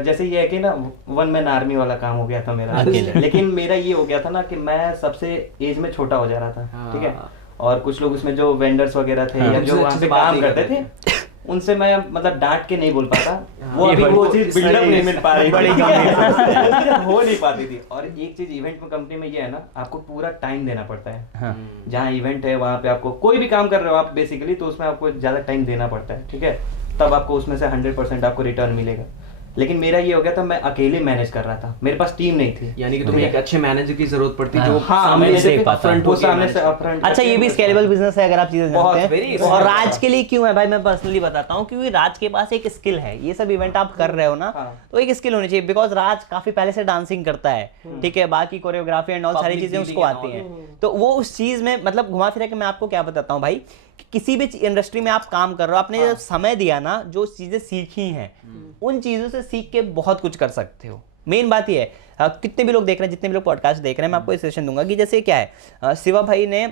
जैसे ये है कि ना 1 मैन आर्मी वाला काम हो गया था मेरा, लेकिन मेरा ये हो गया था ना कि मैं सबसे एज में छोटा हो जा रहा था, ठीक है, और कुछ लोग उसमें जो वेंडर्स वगैरह थे या जो वहाँ पे काम करते थे उनसे मैं मतलब डांट के नहीं बोल पाता, वो अभी वो चीज बिल्डअप नहीं मिल पा रही थी, हो नहीं पाती थी। और एक चीज इवेंट में कंपनी में ये है ना, आपको पूरा टाइम देना पड़ता है। जहाँ इवेंट है वहाँ पे आपको कोई भी काम कर रहे हो आप बेसिकली, तो उसमें आपको ज्यादा टाइम देना पड़ता है, ठीक है, तब आपको उसमें से 100% आपको रिटर्न मिलेगा। लेकिन मेरा ये हो गया था, मैं अकेले मैनेज कर रहा था, मेरे पास टीम नहीं थी, यानी कि तुम्हें एक अच्छे मैनेजर की जरूरत पड़ती जो सामने से सामने से अपफ्रंट। अच्छा, ये भी स्केलेबल बिजनेस है अगर आप चीजें जानते हैं। और राज के लिए क्यों है भाई, मैं पर्सनली बताता हूँ, क्योंकि राज के पास एक स्किल है, ये सब इवेंट आप कर रहे हो ना, तो एक स्किल होनी चाहिए, बिकॉज राज काफी पहले से डांसिंग करता है, ठीक है, बाकी कोरियोग्राफी एंड ऑल सारी चीजें उसको आती हैं, तो वो उस चीज में मतलब घुमा फिरा के मैं आपको क्या बताता हूँ भाई, किसी भी इंडस्ट्री में आप काम कर रहे हो, आपने जब समय दिया ना, जो चीजें सीखी हैं उन चीजों से सीख के बहुत कुछ कर सकते हो। मेन बात ये है, कितने भी लोग देख रहे हैं, जितने भी लोग पॉडकास्ट देख रहे हैं, मैं आपको एक सजेशन दूंगा कि जैसे क्या है, शिवा भाई ने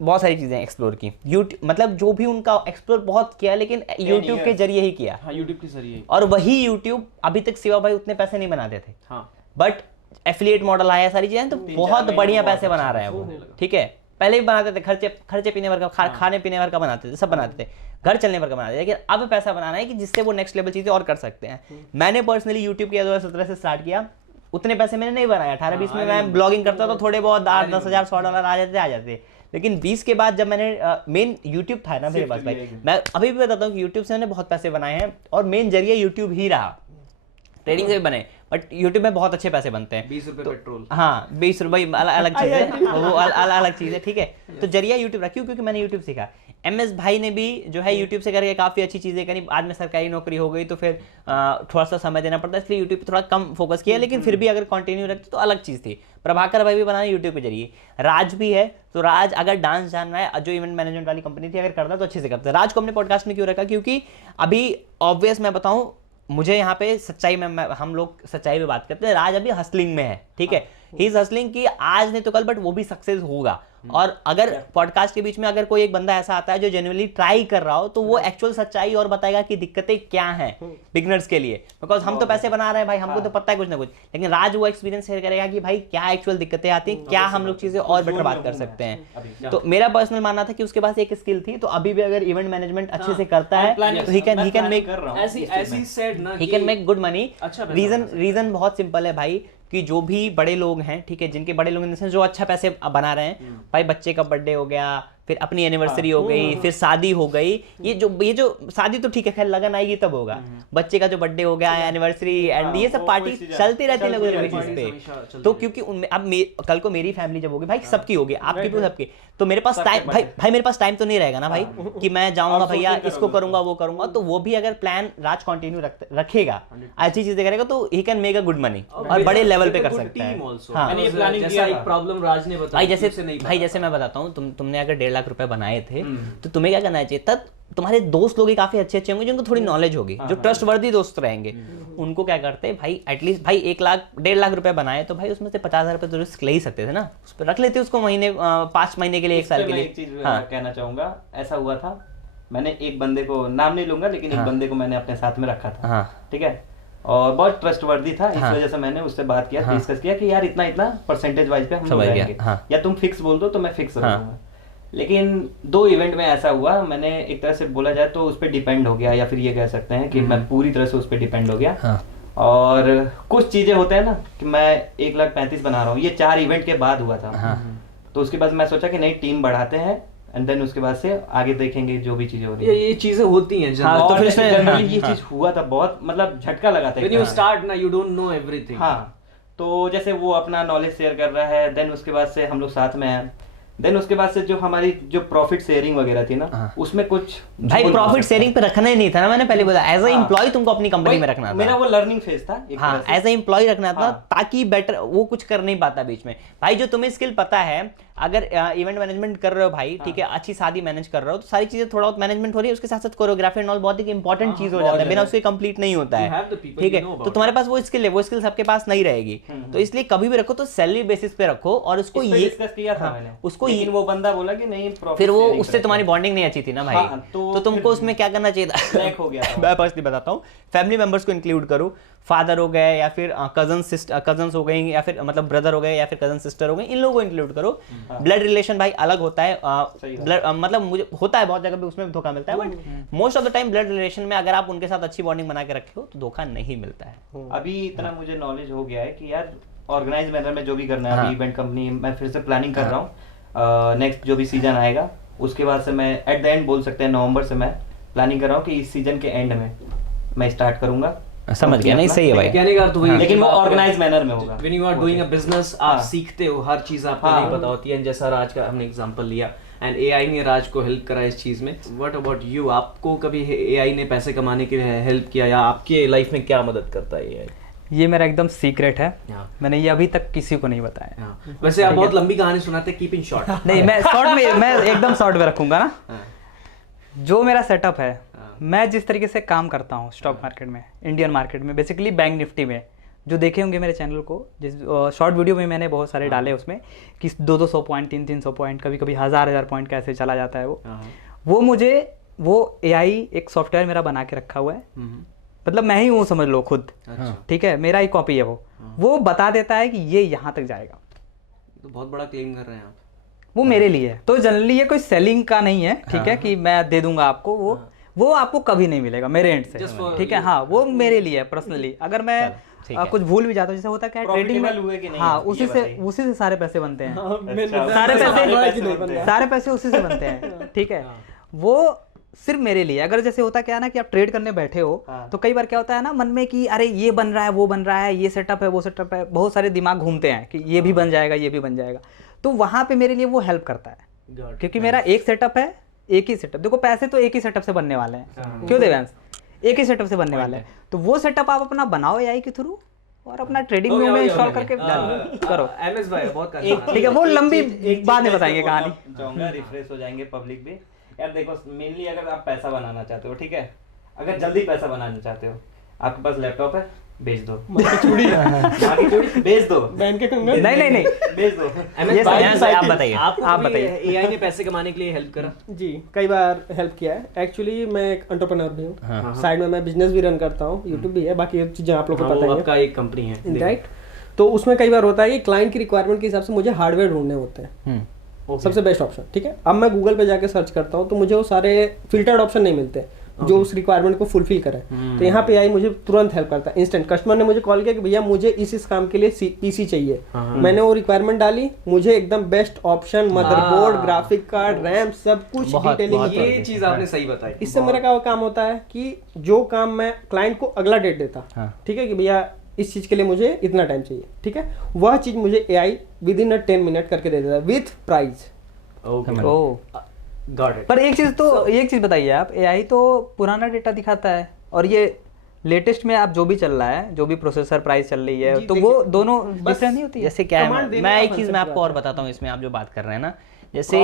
बहुत सारी चीजें एक्सप्लोर की, यूट्यूब मतलब जो भी उनका एक्सप्लोर बहुत किया, लेकिन यूट्यूब के जरिए ही किया, यूट्यूब के जरिए, और वही यूट्यूब अभी तक शिवा भाई उतने पैसे नहीं बनाते थे, बट एफिलिएट मॉडल आया, सारी चीजें, तो बहुत बढ़िया पैसे बना रहे हैं वो, ठीक है। पहले भी बनाते थे, खर्चे पीने भर का, खाने पीने भर का बनाते थे, सब बनाते थे, घर चलने भर का बनाते थे, लेकिन अब पैसा बनाना है कि जिससे वो नेक्स्ट लेवल चीजें और कर सकते हैं। मैंने पर्सनली यूट्यूब किया 2017 से स्टार्ट किया, उतने पैसे मैंने नहीं बनाया, 18-20 में मैं ब्लॉगिंग करता तो थोड़े बहुत 8-10,000 $100 आ जाते, लेकिन 20 के बाद जब मैंने मेन यूट्यूब था ना मेरे पास भाई, मैं अभी भी बताता हूँ कि यूट्यूब से मैंने बहुत पैसे बनाए हैं, और मेन जरिए यूट्यूब ही रहा, ट्रेडिंग से भी बने, बट यूट्यूब में बहुत अच्छे पैसे बनते हैं। 20 रुपए पेट्रोल, हाँ 20 रुपए अलग चीज़ है, वो अलग चीज़ है, ठीक है। तो जरिया यूट्यूब रहा, क्योंकि मैंने यूट्यूब सीखा। MS भाई ने भी जो है यूट्यूब से करके काफ़ी अच्छी चीज़ें करी, बाद में सरकारी नौकरी हो गई तो फिर थोड़ा सा समय देना पड़ता है, इसलिए यूट्यूब पे थोड़ा कम फोकस किया, लेकिन फिर भी अगर कंटिन्यू रखते तो अलग चीज़ थी। प्रभाकर भाई भी बनाए यूट्यूब के जरिए, राज भी है, तो राज अगर डांस जानना है, जो इवेंट मैनेजमेंट वाली कंपनी थी, अगर करता तो अच्छे से करता है। राज को हमने पॉडकास्ट में क्यों रखा, क्योंकि अभी ऑब्वियस मैं बताऊँ, मुझे यहाँ पे सच्चाई में हम लोग सच्चाई में बात करते हैं, राज अभी हसलिंग में है, ठीक है, ही इज हसलिंग कि आज नहीं तो कल बट वो भी सक्सेस होगा। और अगर पॉडकास्ट के बीच में अगर कोई एक बंदा ऐसा आता है जो जेन्युइनली ट्राई कर रहा हो तो वो एक्चुअल सच्चाई और बताएगा कि दिक्कतें क्या हैं बिगनर्स के लिए, बिकॉज हम तो पैसे बना रहे हैं भाई, हमको तो पता है कुछ ना कुछ, लेकिन राज वो एक्सपीरियंस शेयर करेगा कि भाई क्या एक्चुअल दिक्कतें आती हैं, क्या हम लोग चीजें और बेटर बात कर सकते हैं। तो मेरा पर्सनल मानना था कि उसके पास एक स्किल थी, तो अभी भी अगर इवेंट मैनेजमेंट अच्छे से करता है तो he can make good money. Reason बहुत सिंपल है भाई कि जो भी बड़े लोग हैं, ठीक है, जिनके बड़े लोग जो अच्छा पैसे बना रहे हैं भाई, बच्चे का बर्थडे हो गया, फिर अपनी एनिवर्सरी हो गई, फिर शादी हो गई, ये जो शादी तो ठीक है खैर लगन आएगी तब होगा, बच्चे का जो बर्थडे हो गया, एनिवर्सरी एंड ये सब पार्टी चलती रहती है लोगों पे। तो क्योंकि उनमें अब कल को मेरी फैमिली जब होगी भाई, सबकी होगी, आपकी भी सबकी, तो मेरे पास टाइम भाई मेरे पास टाइम तो नहीं रहेगा ना भाई कि मैं जाऊंगा भैया इसको करूंगा वो करूंगा। तो वो भी अगर प्लान राज कंटिन्यू रखेगा, अच्छी चीजें करेगा, तो he can make a good money और बड़े लेवल पे कर सकता है। भाई जैसे मैं बताता हूँ, तुमने अगर 1.5 लाख रुपए बनाए थे तो तुम्हें क्या करना चाहिए, तब तुम्हारे दोस्त लोग ही काफी अच्छे अच्छे होंगे जिनको थोड़ी नॉलेज होगी, जो ट्रस्टवर्दी दोस्त रहेंगे, उनको क्या करते हैं भाई, एटलीस्ट भाई 1.5 लाख रुपए बनाए तो भाई उसमें से 50,000 रुपए तो रिस्क ले ही सकते थे ना, उस पर रख लेते उसको महीने 5 महीने के लिए, 1 साल के लिए। एक चीज कहना चाहूंगा, ऐसा हुआ था, मैंने एक बंदे को, नाम नहीं लूंगा, लेकिन एक बंदे को मैंने अपने साथ में रखा था, ठीक है, और बहुत ट्रस्टवर्दी था, इस वजह से मैंने उससे बात किया, डिस्कस किया कि यार इतना परसेंटेज वाइज पे हम लोग रहेंगे, या तुम फिक्स बोल दो तो मैं फिक्स रहूंगा। लेकिन 2 इवेंट में ऐसा हुआ, मैंने एक तरह से बोला जाए तो उस पर डिपेंड हो गया, या फिर ये कह सकते हैं कि मैं पूरी तरह से उस पर डिपेंड हो गया। और कुछ चीजें होते हैं ना कि मैं 1,35,000 बना रहा हूँ, ये 4 इवेंट के बाद हुआ था, तो उसके बाद मैं सोचा कि नहीं टीम बढ़ाते हैं, एंड देन उसके बाद से आगे देखेंगे जो भी चीजें हो रही है, ये चीजें होती हैं। तो फिर जनरली ये चीज हुआ था, बहुत मतलब झटका लगा था। When you start ना, you don't know everything। हाँ, तो जैसे वो अपना नॉलेज शेयर कर रहा है, देन उसके बाद से हम लोग साथ में हैं, देन उसके बाद से जो हमारी जो प्रॉफिट शेयरिंग वगैरह थी ना, उसमें कुछ भाई प्रॉफिट शेयरिंग पे रखना ही नहीं था ना, मैंने पहले बोला एज अ एम्प्लॉय तुमको अपनी कंपनी में रखना था। मेरा वो लर्निंग फेज था, हाँ, एज अ एम्प्लॉय रखना था, ताकि बेटर वो कुछ कर नहीं पाता बीच में। भाई जो तुम्हें स्किल पता है, अगर इवेंट मैनेजमेंट कर रहे हो भाई, ठीक है, अच्छी शादी मैनेज कर रहे हो, तो सारी चीजें थोड़ा बहुत मैनेजमेंट हो रही है, उसके साथ साथ कोरियोग्राफी एंड ऑल बहुत ही इंपॉर्टेंट चीज हो जाता है, बिना उसके कंप्लीट नहीं होता है, ठीक है। तो तुम्हारे पास वो स्किल है, वो स्किल सबके पास नहीं रहेगी, तो इसलिए कभी भी रखो तो सैलरी बेसिस पे रखो, और उसको ये डिस्कस किया था मैंने, उसको लेकिन वो बंदा बोला कि नहीं, फिर वो उससे तुम्हारी बॉन्डिंग नहीं अच्छी थी ना भाई, तो तुमको उसमें क्या करना चाहिए था, हो गया। मैं पर्सनली बताता हूँ, फैमिली मेंबर्स को इंक्लूड करो, फादर हो गए या फिर कजन्स हो गई, या फिर मतलब ब्रदर हो गए या फिर कजन सिस्टर हो गई, इन लोगों को इंक्लूड करो। ब्लड रिलेशन भाई अलग होता है, मतलब मुझे होता है बहुत जगह पे, उसमें धोखा मिलता है, but most of the time blood relation में अगर आप उनके साथ अच्छी बॉन्डिंग बना के रखे हो तो धोखा नहीं मिलता है। अभी इतना मुझे नॉलेज हो गया है कि यार ऑर्गेनाइज मैनर में जो भी करना है, अभी इवेंट कंपनी मैं फिर से प्लानिंग कर रहा हूँ, नेक्स्ट जो भी सीजन आएगा उसके बाद से मैं एट द एंड बोल सकते हैं नवंबर से मैं प्लानिंग कर रहा हूँ कि इस सीजन के एंड में मैं स्टार्ट करूंगा। समझ गया, नहीं सही है भाई, कहने का तो वही, लेकिन वो ऑर्गेनाइज मैनर में होगा। When you are doing a business, आप सीखते हो, हर चीज आपको नहीं पता होती है, जैसा राज का हमने एग्जांपल लिया, एंड एआई ने राज को हेल्प करा इस चीज में। व्हाट अबाउट यू, आपको कभी एआई ने पैसे कमाने के लिए हेल्प किया, या आपके लाइफ में क्या मदद करता है एआई? ये मेरा एकदम सीक्रेट है, मैंने ये अभी तक किसी को नहीं बताया। वैसे आप बहुत लंबी कहानी सुनाते हैं, कीप इन शॉर्ट। नहीं, मैं एकदम शॉर्ट में रखूंगा ना। जो मेरा सेटअप है, मैं जिस तरीके से काम करता हूँ स्टॉक मार्केट में, इंडियन मार्केट में, बेसिकली बैंक निफ्टी में, जो देखे होंगे मेरे चैनल को, जिस शॉर्ट वीडियो में मैंने बहुत सारे डाले उसमें कि 200 पॉइंट, 300 पॉइंट, कभी कभी 1000 पॉइंट कैसे चला जाता है वो एआई एक सॉफ्टवेयर मेरा बना के रखा हुआ है, मतलब मैं ही हूँ समझ लो खुद, ठीक है, मेरा ही कॉपी है वो बता देता है कि ये यहाँ तक जाएगा। तो बहुत बड़ा क्लेम कर रहे हैं आप। वो मेरे लिए है, तो जनरली ये कोई सेलिंग का नहीं है, ठीक है, कि मैं दे दूंगा आपको, वो आपको कभी नहीं मिलेगा मेरे एंड से, ठीक है। हाँ, वो मेरे लिए है पर्सनली, अगर मैं कुछ भूल भी जाता हूँ, जैसे होता है क्या ट्रेडिंग में, हाँ, उसी से सारे पैसे बनते हैं, सारे पैसे उसी से बनते हैं, ठीक है। वो सिर्फ मेरे लिए, अगर जैसे होता क्या है ना कि आप ट्रेड करने बैठे हो, तो कई बार क्या होता है ना मन में कि अरे ये बन रहा है, वो बन रहा है, ये सेटअप है, वो सेटअप है, बहुत सारे दिमाग घूमते हैं कि ये भी बन जाएगा, ये भी बन जाएगा, तो वहां पे मेरे लिए वो हेल्प करता है, क्योंकि मेरा एक सेटअप है, एक ही सेटअप, देखो पैसे तो एक ही सेटअप से बनने वाले हैं, क्यों देवांश, एक ही सेटअप से बनने वाले हैं, तो वो सेटअप आप अपना बनाओ एआई के थ्रू और अपना ट्रेडिंग व्यू में इंस्टॉल करके करो। एमएस भाई बहुत ठीक है, वो लंबी बाद में बताएंगे कहानी, चाहूंगा रिफ्रेश हो जाएंगे पब्लिक भी। यार देखो, मेनली अगर आप पैसा बनाना चाहते हो, ठीक है, अगर जल्दी पैसा बनाना चाहते हो, आपके पास लैपटॉप है, बेच दो। माँ की चूड़ी बेच दो। बहन के कंगन नहीं बेच दो। Yes, आप बताइए। आपको एआई ने पैसे कमाने के लिए हेल्प करा? जी कई बार हेल्प किया है। एक्चुअली मैं एक एंटरप्रेन्योर भी हूँ, साइड में मैं बिजनेस भी रन करता हूँ, यूट्यूब भी है, बाकी चीजें आप लोग को पता ही है। आपका एक कंपनी है, राइट। तो उसमें कई बार होता है कि क्लाइंट की रिक्वायरमेंट के हिसाब से मुझे हार्डवेयर ढूंढने होते हैं, सबसे बेस्ट ऑप्शन, ठीक है। अब मैं गूगल पे जाके सर्च करता हूँ तो मुझे वो सारे फिल्टर्ड ऑप्शन नहीं मिलते जो उस रिक्वायरमेंट को फुलफिल करे। तो यहाँ पे आई मुझे तुरंत हेल्प करता है, इंस्टेंट। कस्टमर ने मुझे कॉल किया कि भैया मुझे इस काम के लिए पीसी चाहिए, मैंने वो रिक्वायरमेंट डाली, मुझे एकदम best option, motherboard, graphic card, RAM, सब कुछ डिटेलिंग। ये चीज आपने सही बताई। इससे मेरा क्या काम होता है कि जो काम मैं क्लाइंट को अगला डेट देता, ठीक है, कि भैया इस चीज के लिए मुझे इतना टाइम चाहिए, ठीक है, वह चीज मुझे एआई विद इन 10 मिनट करके दे देता है विथ प्राइस। पर एक चीज बताइए आप, एआई तो पुराना डेटा दिखाता है और ये लेटेस्ट में आप जो भी चल रहा है, जो भी प्रोसेसर प्राइस चल रही है, तो वो दोनों डिफरेंट नहीं होती है? जैसे क्या है, मैं एक चीज मैं आपको और बताता हूँ इसमें, आप जो बात कर रहे हैं ना, जैसे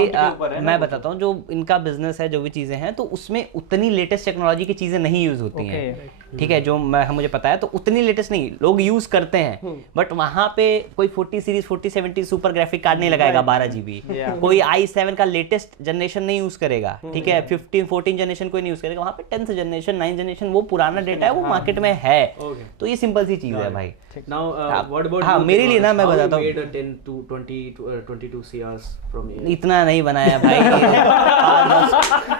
मैं बताता हूँ जो इनका बिजनेस है, जो भी चीजें हैं, तो उसमें उतनी लेटेस्ट टेक्नोलॉजी की चीजें नहीं यूज होती हैं, ठीक है, जो मुझे पता है, तो उतनी लेटेस्ट नहीं लोग यूज करते हैं, बट वहां पे कोई 40 सीरीज 4070 सुपर ग्राफिक कार्ड नहीं लगाएगा 12 GB, कोई i7 का लेटेस्ट जनरेशन नहीं यूज करेगा, ठीक है, 14 जनरेशन कोई नहीं यूज करेगा, वहां पे 10th जनरेशन 9th जनरेशन वो पुराना डेटा है, वो मार्केट में है। तो ये सिंपल सी चीज है भाई। Now, what about हाँ, मेरे लिए ना, मैं how you बताता हूँ, made a 10 to 22 CRs from AI? इतना नहीं बनाया भाई,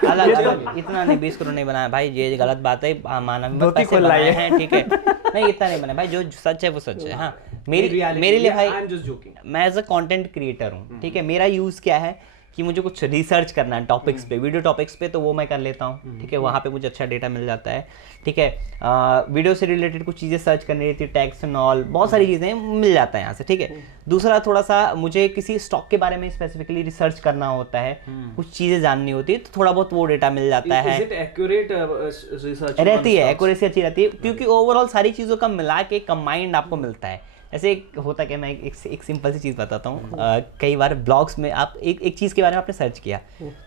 अलग इतना नहीं, 20 करोड़ नहीं बनाया भाई, ये गलत बात है, माना पैसे बनाए हैं, ठीक है, नहीं इतना नहीं बनाया भाई, जो सच है वो सच है। हाँ, मेरे लिए भाई, मैं एज अ कंटेंट क्रिएटर हूँ, ठीक है, मेरा यूज क्या है कि मुझे कुछ रिसर्च करना है टॉपिक्स पे, वीडियो टॉपिक्स पे, तो वो मैं कर लेता हूँ, ठीक है, वहाँ पे मुझे अच्छा डेटा मिल जाता है, ठीक है, वीडियो से रिलेटेड कुछ चीज़ें सर्च करनी रहती है, टैग्स एंड ऑल, बहुत सारी चीज़ें मिल जाता है यहाँ से, ठीक है। दूसरा, थोड़ा सा मुझे किसी स्टॉक के बारे में स्पेसिफिकली रिसर्च करना होता है, कुछ चीज़ें जाननी होती है, तो थोड़ा बहुत वो डेटा मिल जाता है, रहती है, एक्यूरेसी अच्छी रहती है, क्योंकि ओवरऑल सारी चीज़ों का मिला के कंबाइंड आपको मिलता है। ऐसे होता क्या, मैं एक सिंपल सी चीज़ बताता हूँ, कई बार ब्लॉग्स में आप एक चीज़ के बारे में आपने सर्च किया,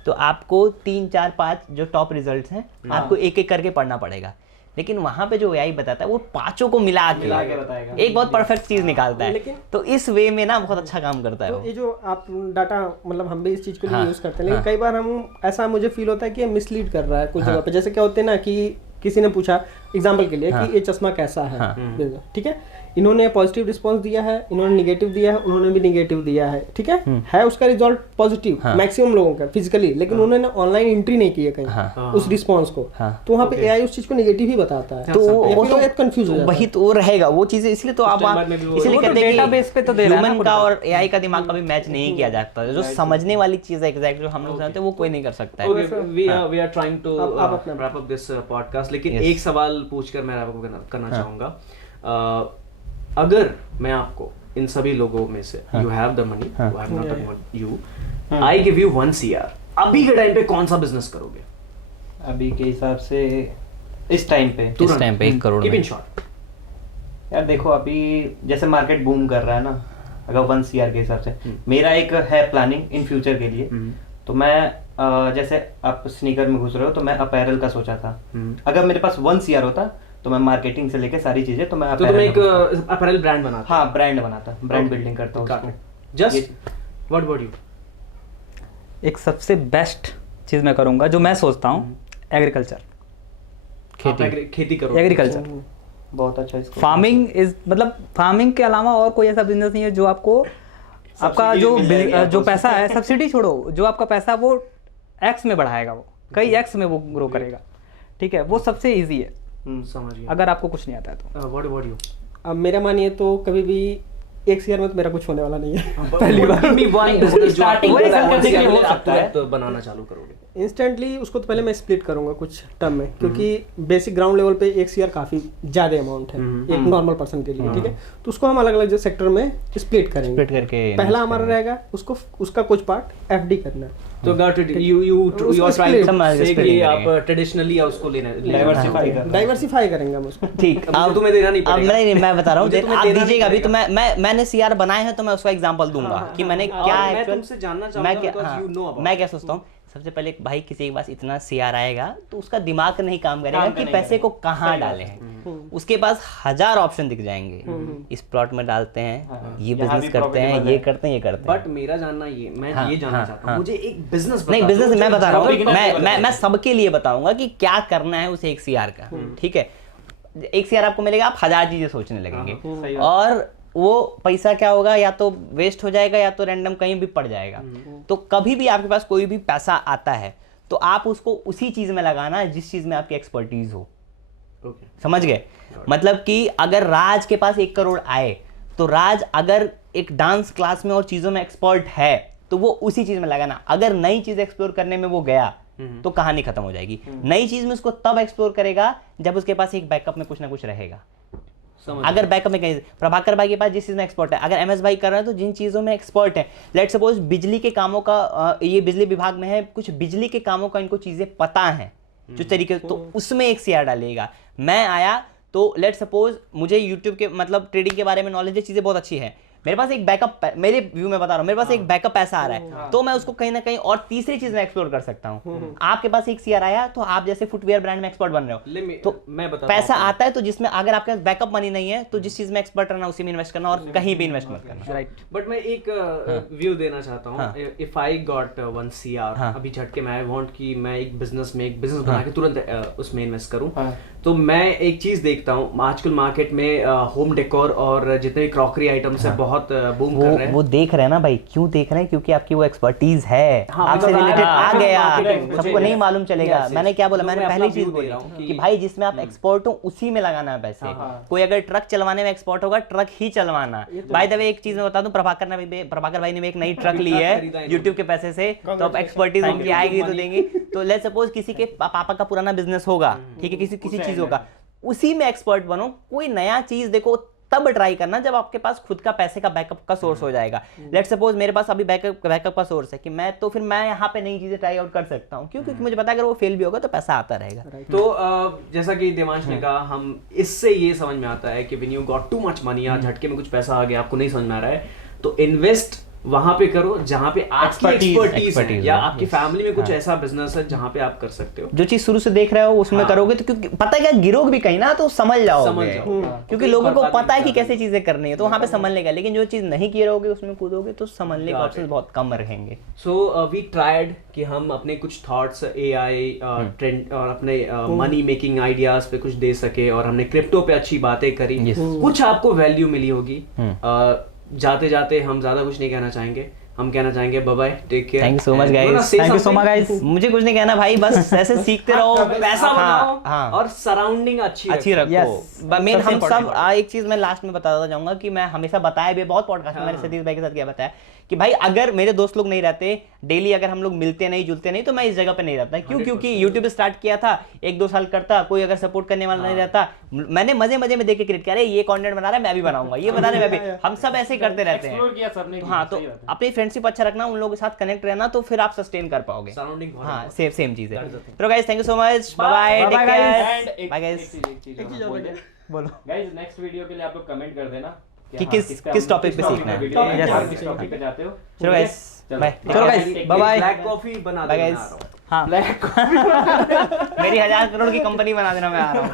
तो आपको 3 4 5 जो टॉप रिजल्ट्स हैं, आपको एक एक करके पढ़ना पड़ेगा, लेकिन वहाँ पे जो एआई बताता है वो पांचों को मिला के बताएगा, एक बहुत परफेक्ट चीज़ निकालता है, तो इस वे में ना बहुत अच्छा काम करता है। तो ये जो आप डाटा, मतलब हम भी इस चीज़ के लिए यूज़ करते हैं, लेकिन कई बार हम ऐसा मुझे फील होता है कि मिसलीड कर रहा है कुछ जगह पे। जैसे क्या होते हैं ना कि किसी ने पूछा एग्जाम्पल के लिए कि ये चश्मा कैसा है, ठीक है, इन्होंने पॉजिटिव रिस्पांस दिया है, इन्होंने निगेटिव दिया है, उन्होंने भी निगेटिव दिया है, ठीक है उसका रिजल्ट पॉजिटिव मैक्सिमम लोगों का फिजिकली, लेकिन उन्होंने ऑनलाइन एंट्री नहीं की है कहीं उस रिस्पांस को, तो वहाँ पे एआई उस चीज को निगेटिव ही बताता है, तो वो तो कंफ्यूज हो जाता है, वही तो रहेगा वो चीजें, इसलिए तो आप इसलिए कहते हैं डेटाबेस पे तो ह्यूमन का और एआई का दिमाग कभी मैच नहीं किया जाता, जो समझने वाली चीज है एग्जैक्ट जो हम लोग जानते हैं वो कोई नहीं कर सकता है। We are trying to wrap up this podcast, लेकिन एक सवाल पूछकर मैं wrap up करना चाहूँगा। अगर मैं आपको इन सभी लोगों में से, you have the money, I'm not talking about you, I give you 1 CR, अभी के टाइम पे कौन सा बिजनेस करोगे? अभी के हिसाब से इस टाइम पे 1 करोड़ Keep in short. यार देखो, अभी जैसे मार्केट बूम कर रहा है ना, अगर 1 CR के हिसाब से मेरा एक है प्लानिंग इन फ्यूचर के लिए, तो मैं जैसे आप स्नीकर में घुस रहे हो, तो मैं अपैरल का सोचा था, अगर मेरे पास 1 CR होता तो मैं मार्केटिंग से लेके सारी चीजें, तो मैं एक अपैरल ब्रांड बनाता। हाँ, ब्रांड बनाता, ब्रांड बिल्डिंग करता हूँ। Just what about you? एक सबसे बेस्ट चीज मैं करूंगा, जो मैं सोचता हूँ, एग्रीकल्चर, खेती करो, एग्रीकल्चर बहुत अच्छा। इसको फार्मिंग इज, मतलब फार्मिंग के अलावा और कोई ऐसा बिजनेस नहीं है जो आपको आपका जो पैसा है, सब्सिडी छोड़ो, जो आपका पैसा वो एक्स में बढ़ाएगा, वो कई एक्स में वो ग्रो करेगा, ठीक है, वो सबसे इजी है, समझ गया, अगर आपको कुछ नहीं आता है तो। What about you? अब मेरा मानिए तो कभी भी 1 CR में तो मेरा कुछ होने वाला नहीं है। पहली बार स्टार्टिंग तो बनाना चालू करोगे इंस्टेंटली, उसको तो पहले मैं स्प्लिट करूंगा कुछ टर्म में, क्योंकि बेसिक ग्राउंड लेवल पे 1 CR काफी ज्यादा अमाउंट है एक नॉर्मल पर्सन के लिए, ठीक है, तो उसको हम अलग अलग सेक्टर में स्प्लिट करेंगे, स्प्लिट करके पहला हमारा रहेगा उसको, उसका कुछ पार्ट एफडी करना है, तो you are trying to say कि आप ट्रेडिशनली उसको लेना, डाइवर्सिफाई करेंगे हम उसको। ठीक, अब तुम्हें देना नहीं पड़ेगा। नहीं, मैं बता रहा हूँ, आप दीजिएगा अभी, तो मैंने CR बनाए हैं, तो मैं उसका एग्जांपल दूंगा कि मैंने क्या मैं तुमसे जानना चाहूंगा, मैं क्या सोचता हूँ, सबसे पहले भाई किसी के पास इतना CR आएगा तो उसका दिमाग नहीं काम करेगा कि पैसे को कहाँ डालें हैं। उसके पास 1000 ऑप्शन दिख जाएंगे, इस प्लॉट में डालते हैं, ये बिजनेस करते हैं, ये करते हैं, ये करते हैं। बट मेरा जानना ये जानना चाहता हूँ, मुझे एक बिजनेस नहीं, बिजनेस मैं बता रहा हूँ, मैं सबके लिए बताऊंगा कि क्या करना है उसे 1 CR का, ठीक है। 1 CR आपको मिलेगा, आप 1000 चीजें सोचने लगेंगे और वो पैसा क्या होगा, या तो वेस्ट हो जाएगा या तो रैंडम कहीं भी पड़ जाएगा। तो कभी भी आपके पास कोई भी पैसा आता है तो आप उसको उसी चीज में लगाना जिस चीज में आपकी एक्सपर्टीज हो। समझ गए? मतलब कि अगर राज के पास 1 करोड़ आए तो राज अगर एक डांस क्लास में और चीजों में एक्सपर्ट है तो वो उसी चीज में लगाना। अगर नई चीज एक्सप्लोर करने में वो गया तो कहानी खत्म हो जाएगी। नई चीज में उसको तब एक्सप्लोर करेगा जब उसके पास एक बैकअप में कुछ ना कुछ रहेगा। अगर बैकअप में कहीं, प्रभाकर भाई के पास जिस चीज में एक्सपर्ट है, अगर MS भाई कर रहे हैं तो जिन चीजों में एक्सपर्ट है, लेट सपोज बिजली के कामों का, ये बिजली विभाग में है, कुछ बिजली के कामों का इनको चीजें पता है जो तरीके, तो उसमें 1 CR डालिएगा। मैं आया तो लेट सपोज मुझे यूट्यूब के मतलब ट्रेडिंग के बारे में नॉलेज है, चीजें बहुत अच्छी है, मेरे पास एक बैकअप, मेरे व्यू में बता रहा हूँ, मेरे पास एक बैकअप पैसा आ रहा है तो मैं उसको कहीं ना कहीं और तीसरी चीज में एक्सप्लोर कर सकता हूँ। आपके पास 1 CR आया तो आप जैसे फुटवेयर ब्रांड में एक्सपर्ट बन रहे हो, तो मैं बता पैसा आता है तो जिसमें अगर आपके पास बैकअप मनी नहीं है तो जिस चीज में एक्सपर्ट रहना उसी में इन्वेस्ट करना और कहीं भी इन्वेस्ट मत करना। राइट। बट मैं एक व्यू देना चाहता हूँ। इफ आई गॉट 1 CR अभी झटके में, आई वांट कि मैं एक बिजनेस बना के तुरंत उसमें इन्वेस्ट करूँ, तो मैं एक चीज देखता हूँ आजकल मार्केट में होम डेकोर और जितने क्रॉकरी आइटम्स है बहुत बूम कर रहे हैं। वो देख रहे हैं ना भाई, क्यों देख रहे हैं? क्योंकि आपकी वो एक्सपर्टीज है, आपसे रिलेटेड आ गया, सबको नहीं मालूम चलेगा। मैंने क्या बोला, मैंने पहली चीज बोली कि भाई जिसमें आप एक्सपर्ट हो उसी में लगाना है पैसे। कोई अगर ट्रक चलवाने में एक्सपर्ट होगा, ट्रक ही चलवाना। बाय द वे एक चीज मैं बता दूं, प्रभाकर भाई ने भी एक नई ट्रक ली है यूट्यूब के पैसे से, तो अब एक्सपर्टीज उनकी आएगी तो देंगे। तो लेट्स सपोज किसी के पापा का पुराना बिजनेस होगा, ठीक है, किसी चीज होगा, उसी में एक्सपर्ट बनो। कोई नया चीज देखो तब ट्राई करना जब आपके पास खुद का पैसे का बैकअप का सोर्स हो जाएगा। लेट्स सपोज मेरे पास अभी बैकअप का सोर्स है कि मैं तो फिर मैं यहाँ पे नई चीजें ट्राई आउट कर सकता हूँ, क्योंकि मुझे पता है अगर वो फेल भी होगा तो पैसा आता रहेगा। तो जैसा कि देवांश ने कहा, हम इससे ये समझ में आता है कि when you got too much money, या झटके में कुछ पैसा आ गया, आपको नहीं समझ में आ रहा है, तो इन्वेस्ट वहां पे करो जहां पे आपकी एक्सपर्टीज है, या आपकी फैमिली में कुछ ऐसा बिजनेस है जहां पे आप कर सकते हो। जो चीज शुरू से देख रहे हो उसमें करोगे तो, क्योंकि पता है क्या, गिरोगे भी कहीं ना तो समझ जाओगे, क्योंकि लोगों को पता है कि कैसे चीजें करनी है तो वहां पे समझ लेगा। लेकिन जो चीज नहीं किए रहोगे उसमें कूदोगे तो समझने के ऑप्शन बहुत कम रहेंगे। सो वी ट्राइड कि हम अपने कुछ थॉट्स AI ट्रेंड और अपने मनी मेकिंग आइडियाज पे कुछ दे सके, और हमने क्रिप्टो पे अच्छी बातें करी, कुछ आपको वैल्यू मिली होगी। जाते जाते हम ज्यादा कुछ नहीं कहना चाहेंगे, हम कहना चाहेंगे bye bye, take care, thank you so much guys, thank you so much guys. मुझे कुछ नहीं कहना भाई, बस ऐसे सीखते रहो, पैसा बनाओ और सराउंडिंग अच्छी रखो। मेन हम सब एक चीज मैं लास्ट में बताता जाऊंगा कि मैं हमेशा बताया भी बहुत पॉडकास्ट में, मैंने सतीश भाई के साथ क्या बताया कि भाई अगर मेरे दोस्त लोग नहीं रहते, डेली अगर हम लोग मिलते नहीं जुलते नहीं, तो मैं इस जगह पे नहीं रहता। क्यों? क्योंकि यूट्यूब स्टार्ट किया था, 1-2 साल करता, कोई अगर सपोर्ट करने वाला नहीं रहता, मैंने मजे मजे में देख के क्रिएट किया, अरे ये कंटेंट बना रहा है मैं भी बनाऊंगा, ये बना रहा है मैं भी, हम सब ऐसे करते रहते हैं। हाँ, तो अपनी फ्रेंडशिप अच्छा रखना, उन लोगों के साथ कनेक्ट रहना, तो फिर आप सस्टेन कर पाओगे। हाँ, सेम चीज है। तो guys thank you so much, bye bye, take care, bye guys. बोलो गाइस, नेक्स्ट वीडियो के लिए आप लोग कमेंट कर देना कि किस टॉपिक पे सीखना है। किस टॉपिक पे जाते हो। चलो गाइस, बाय। चलो guys, bye bye. Black coffee बना बाय देना। गाइस। हाँ, मेरी 1000 करोड़ की कंपनी बना देना, मैं आ रहा हूँ।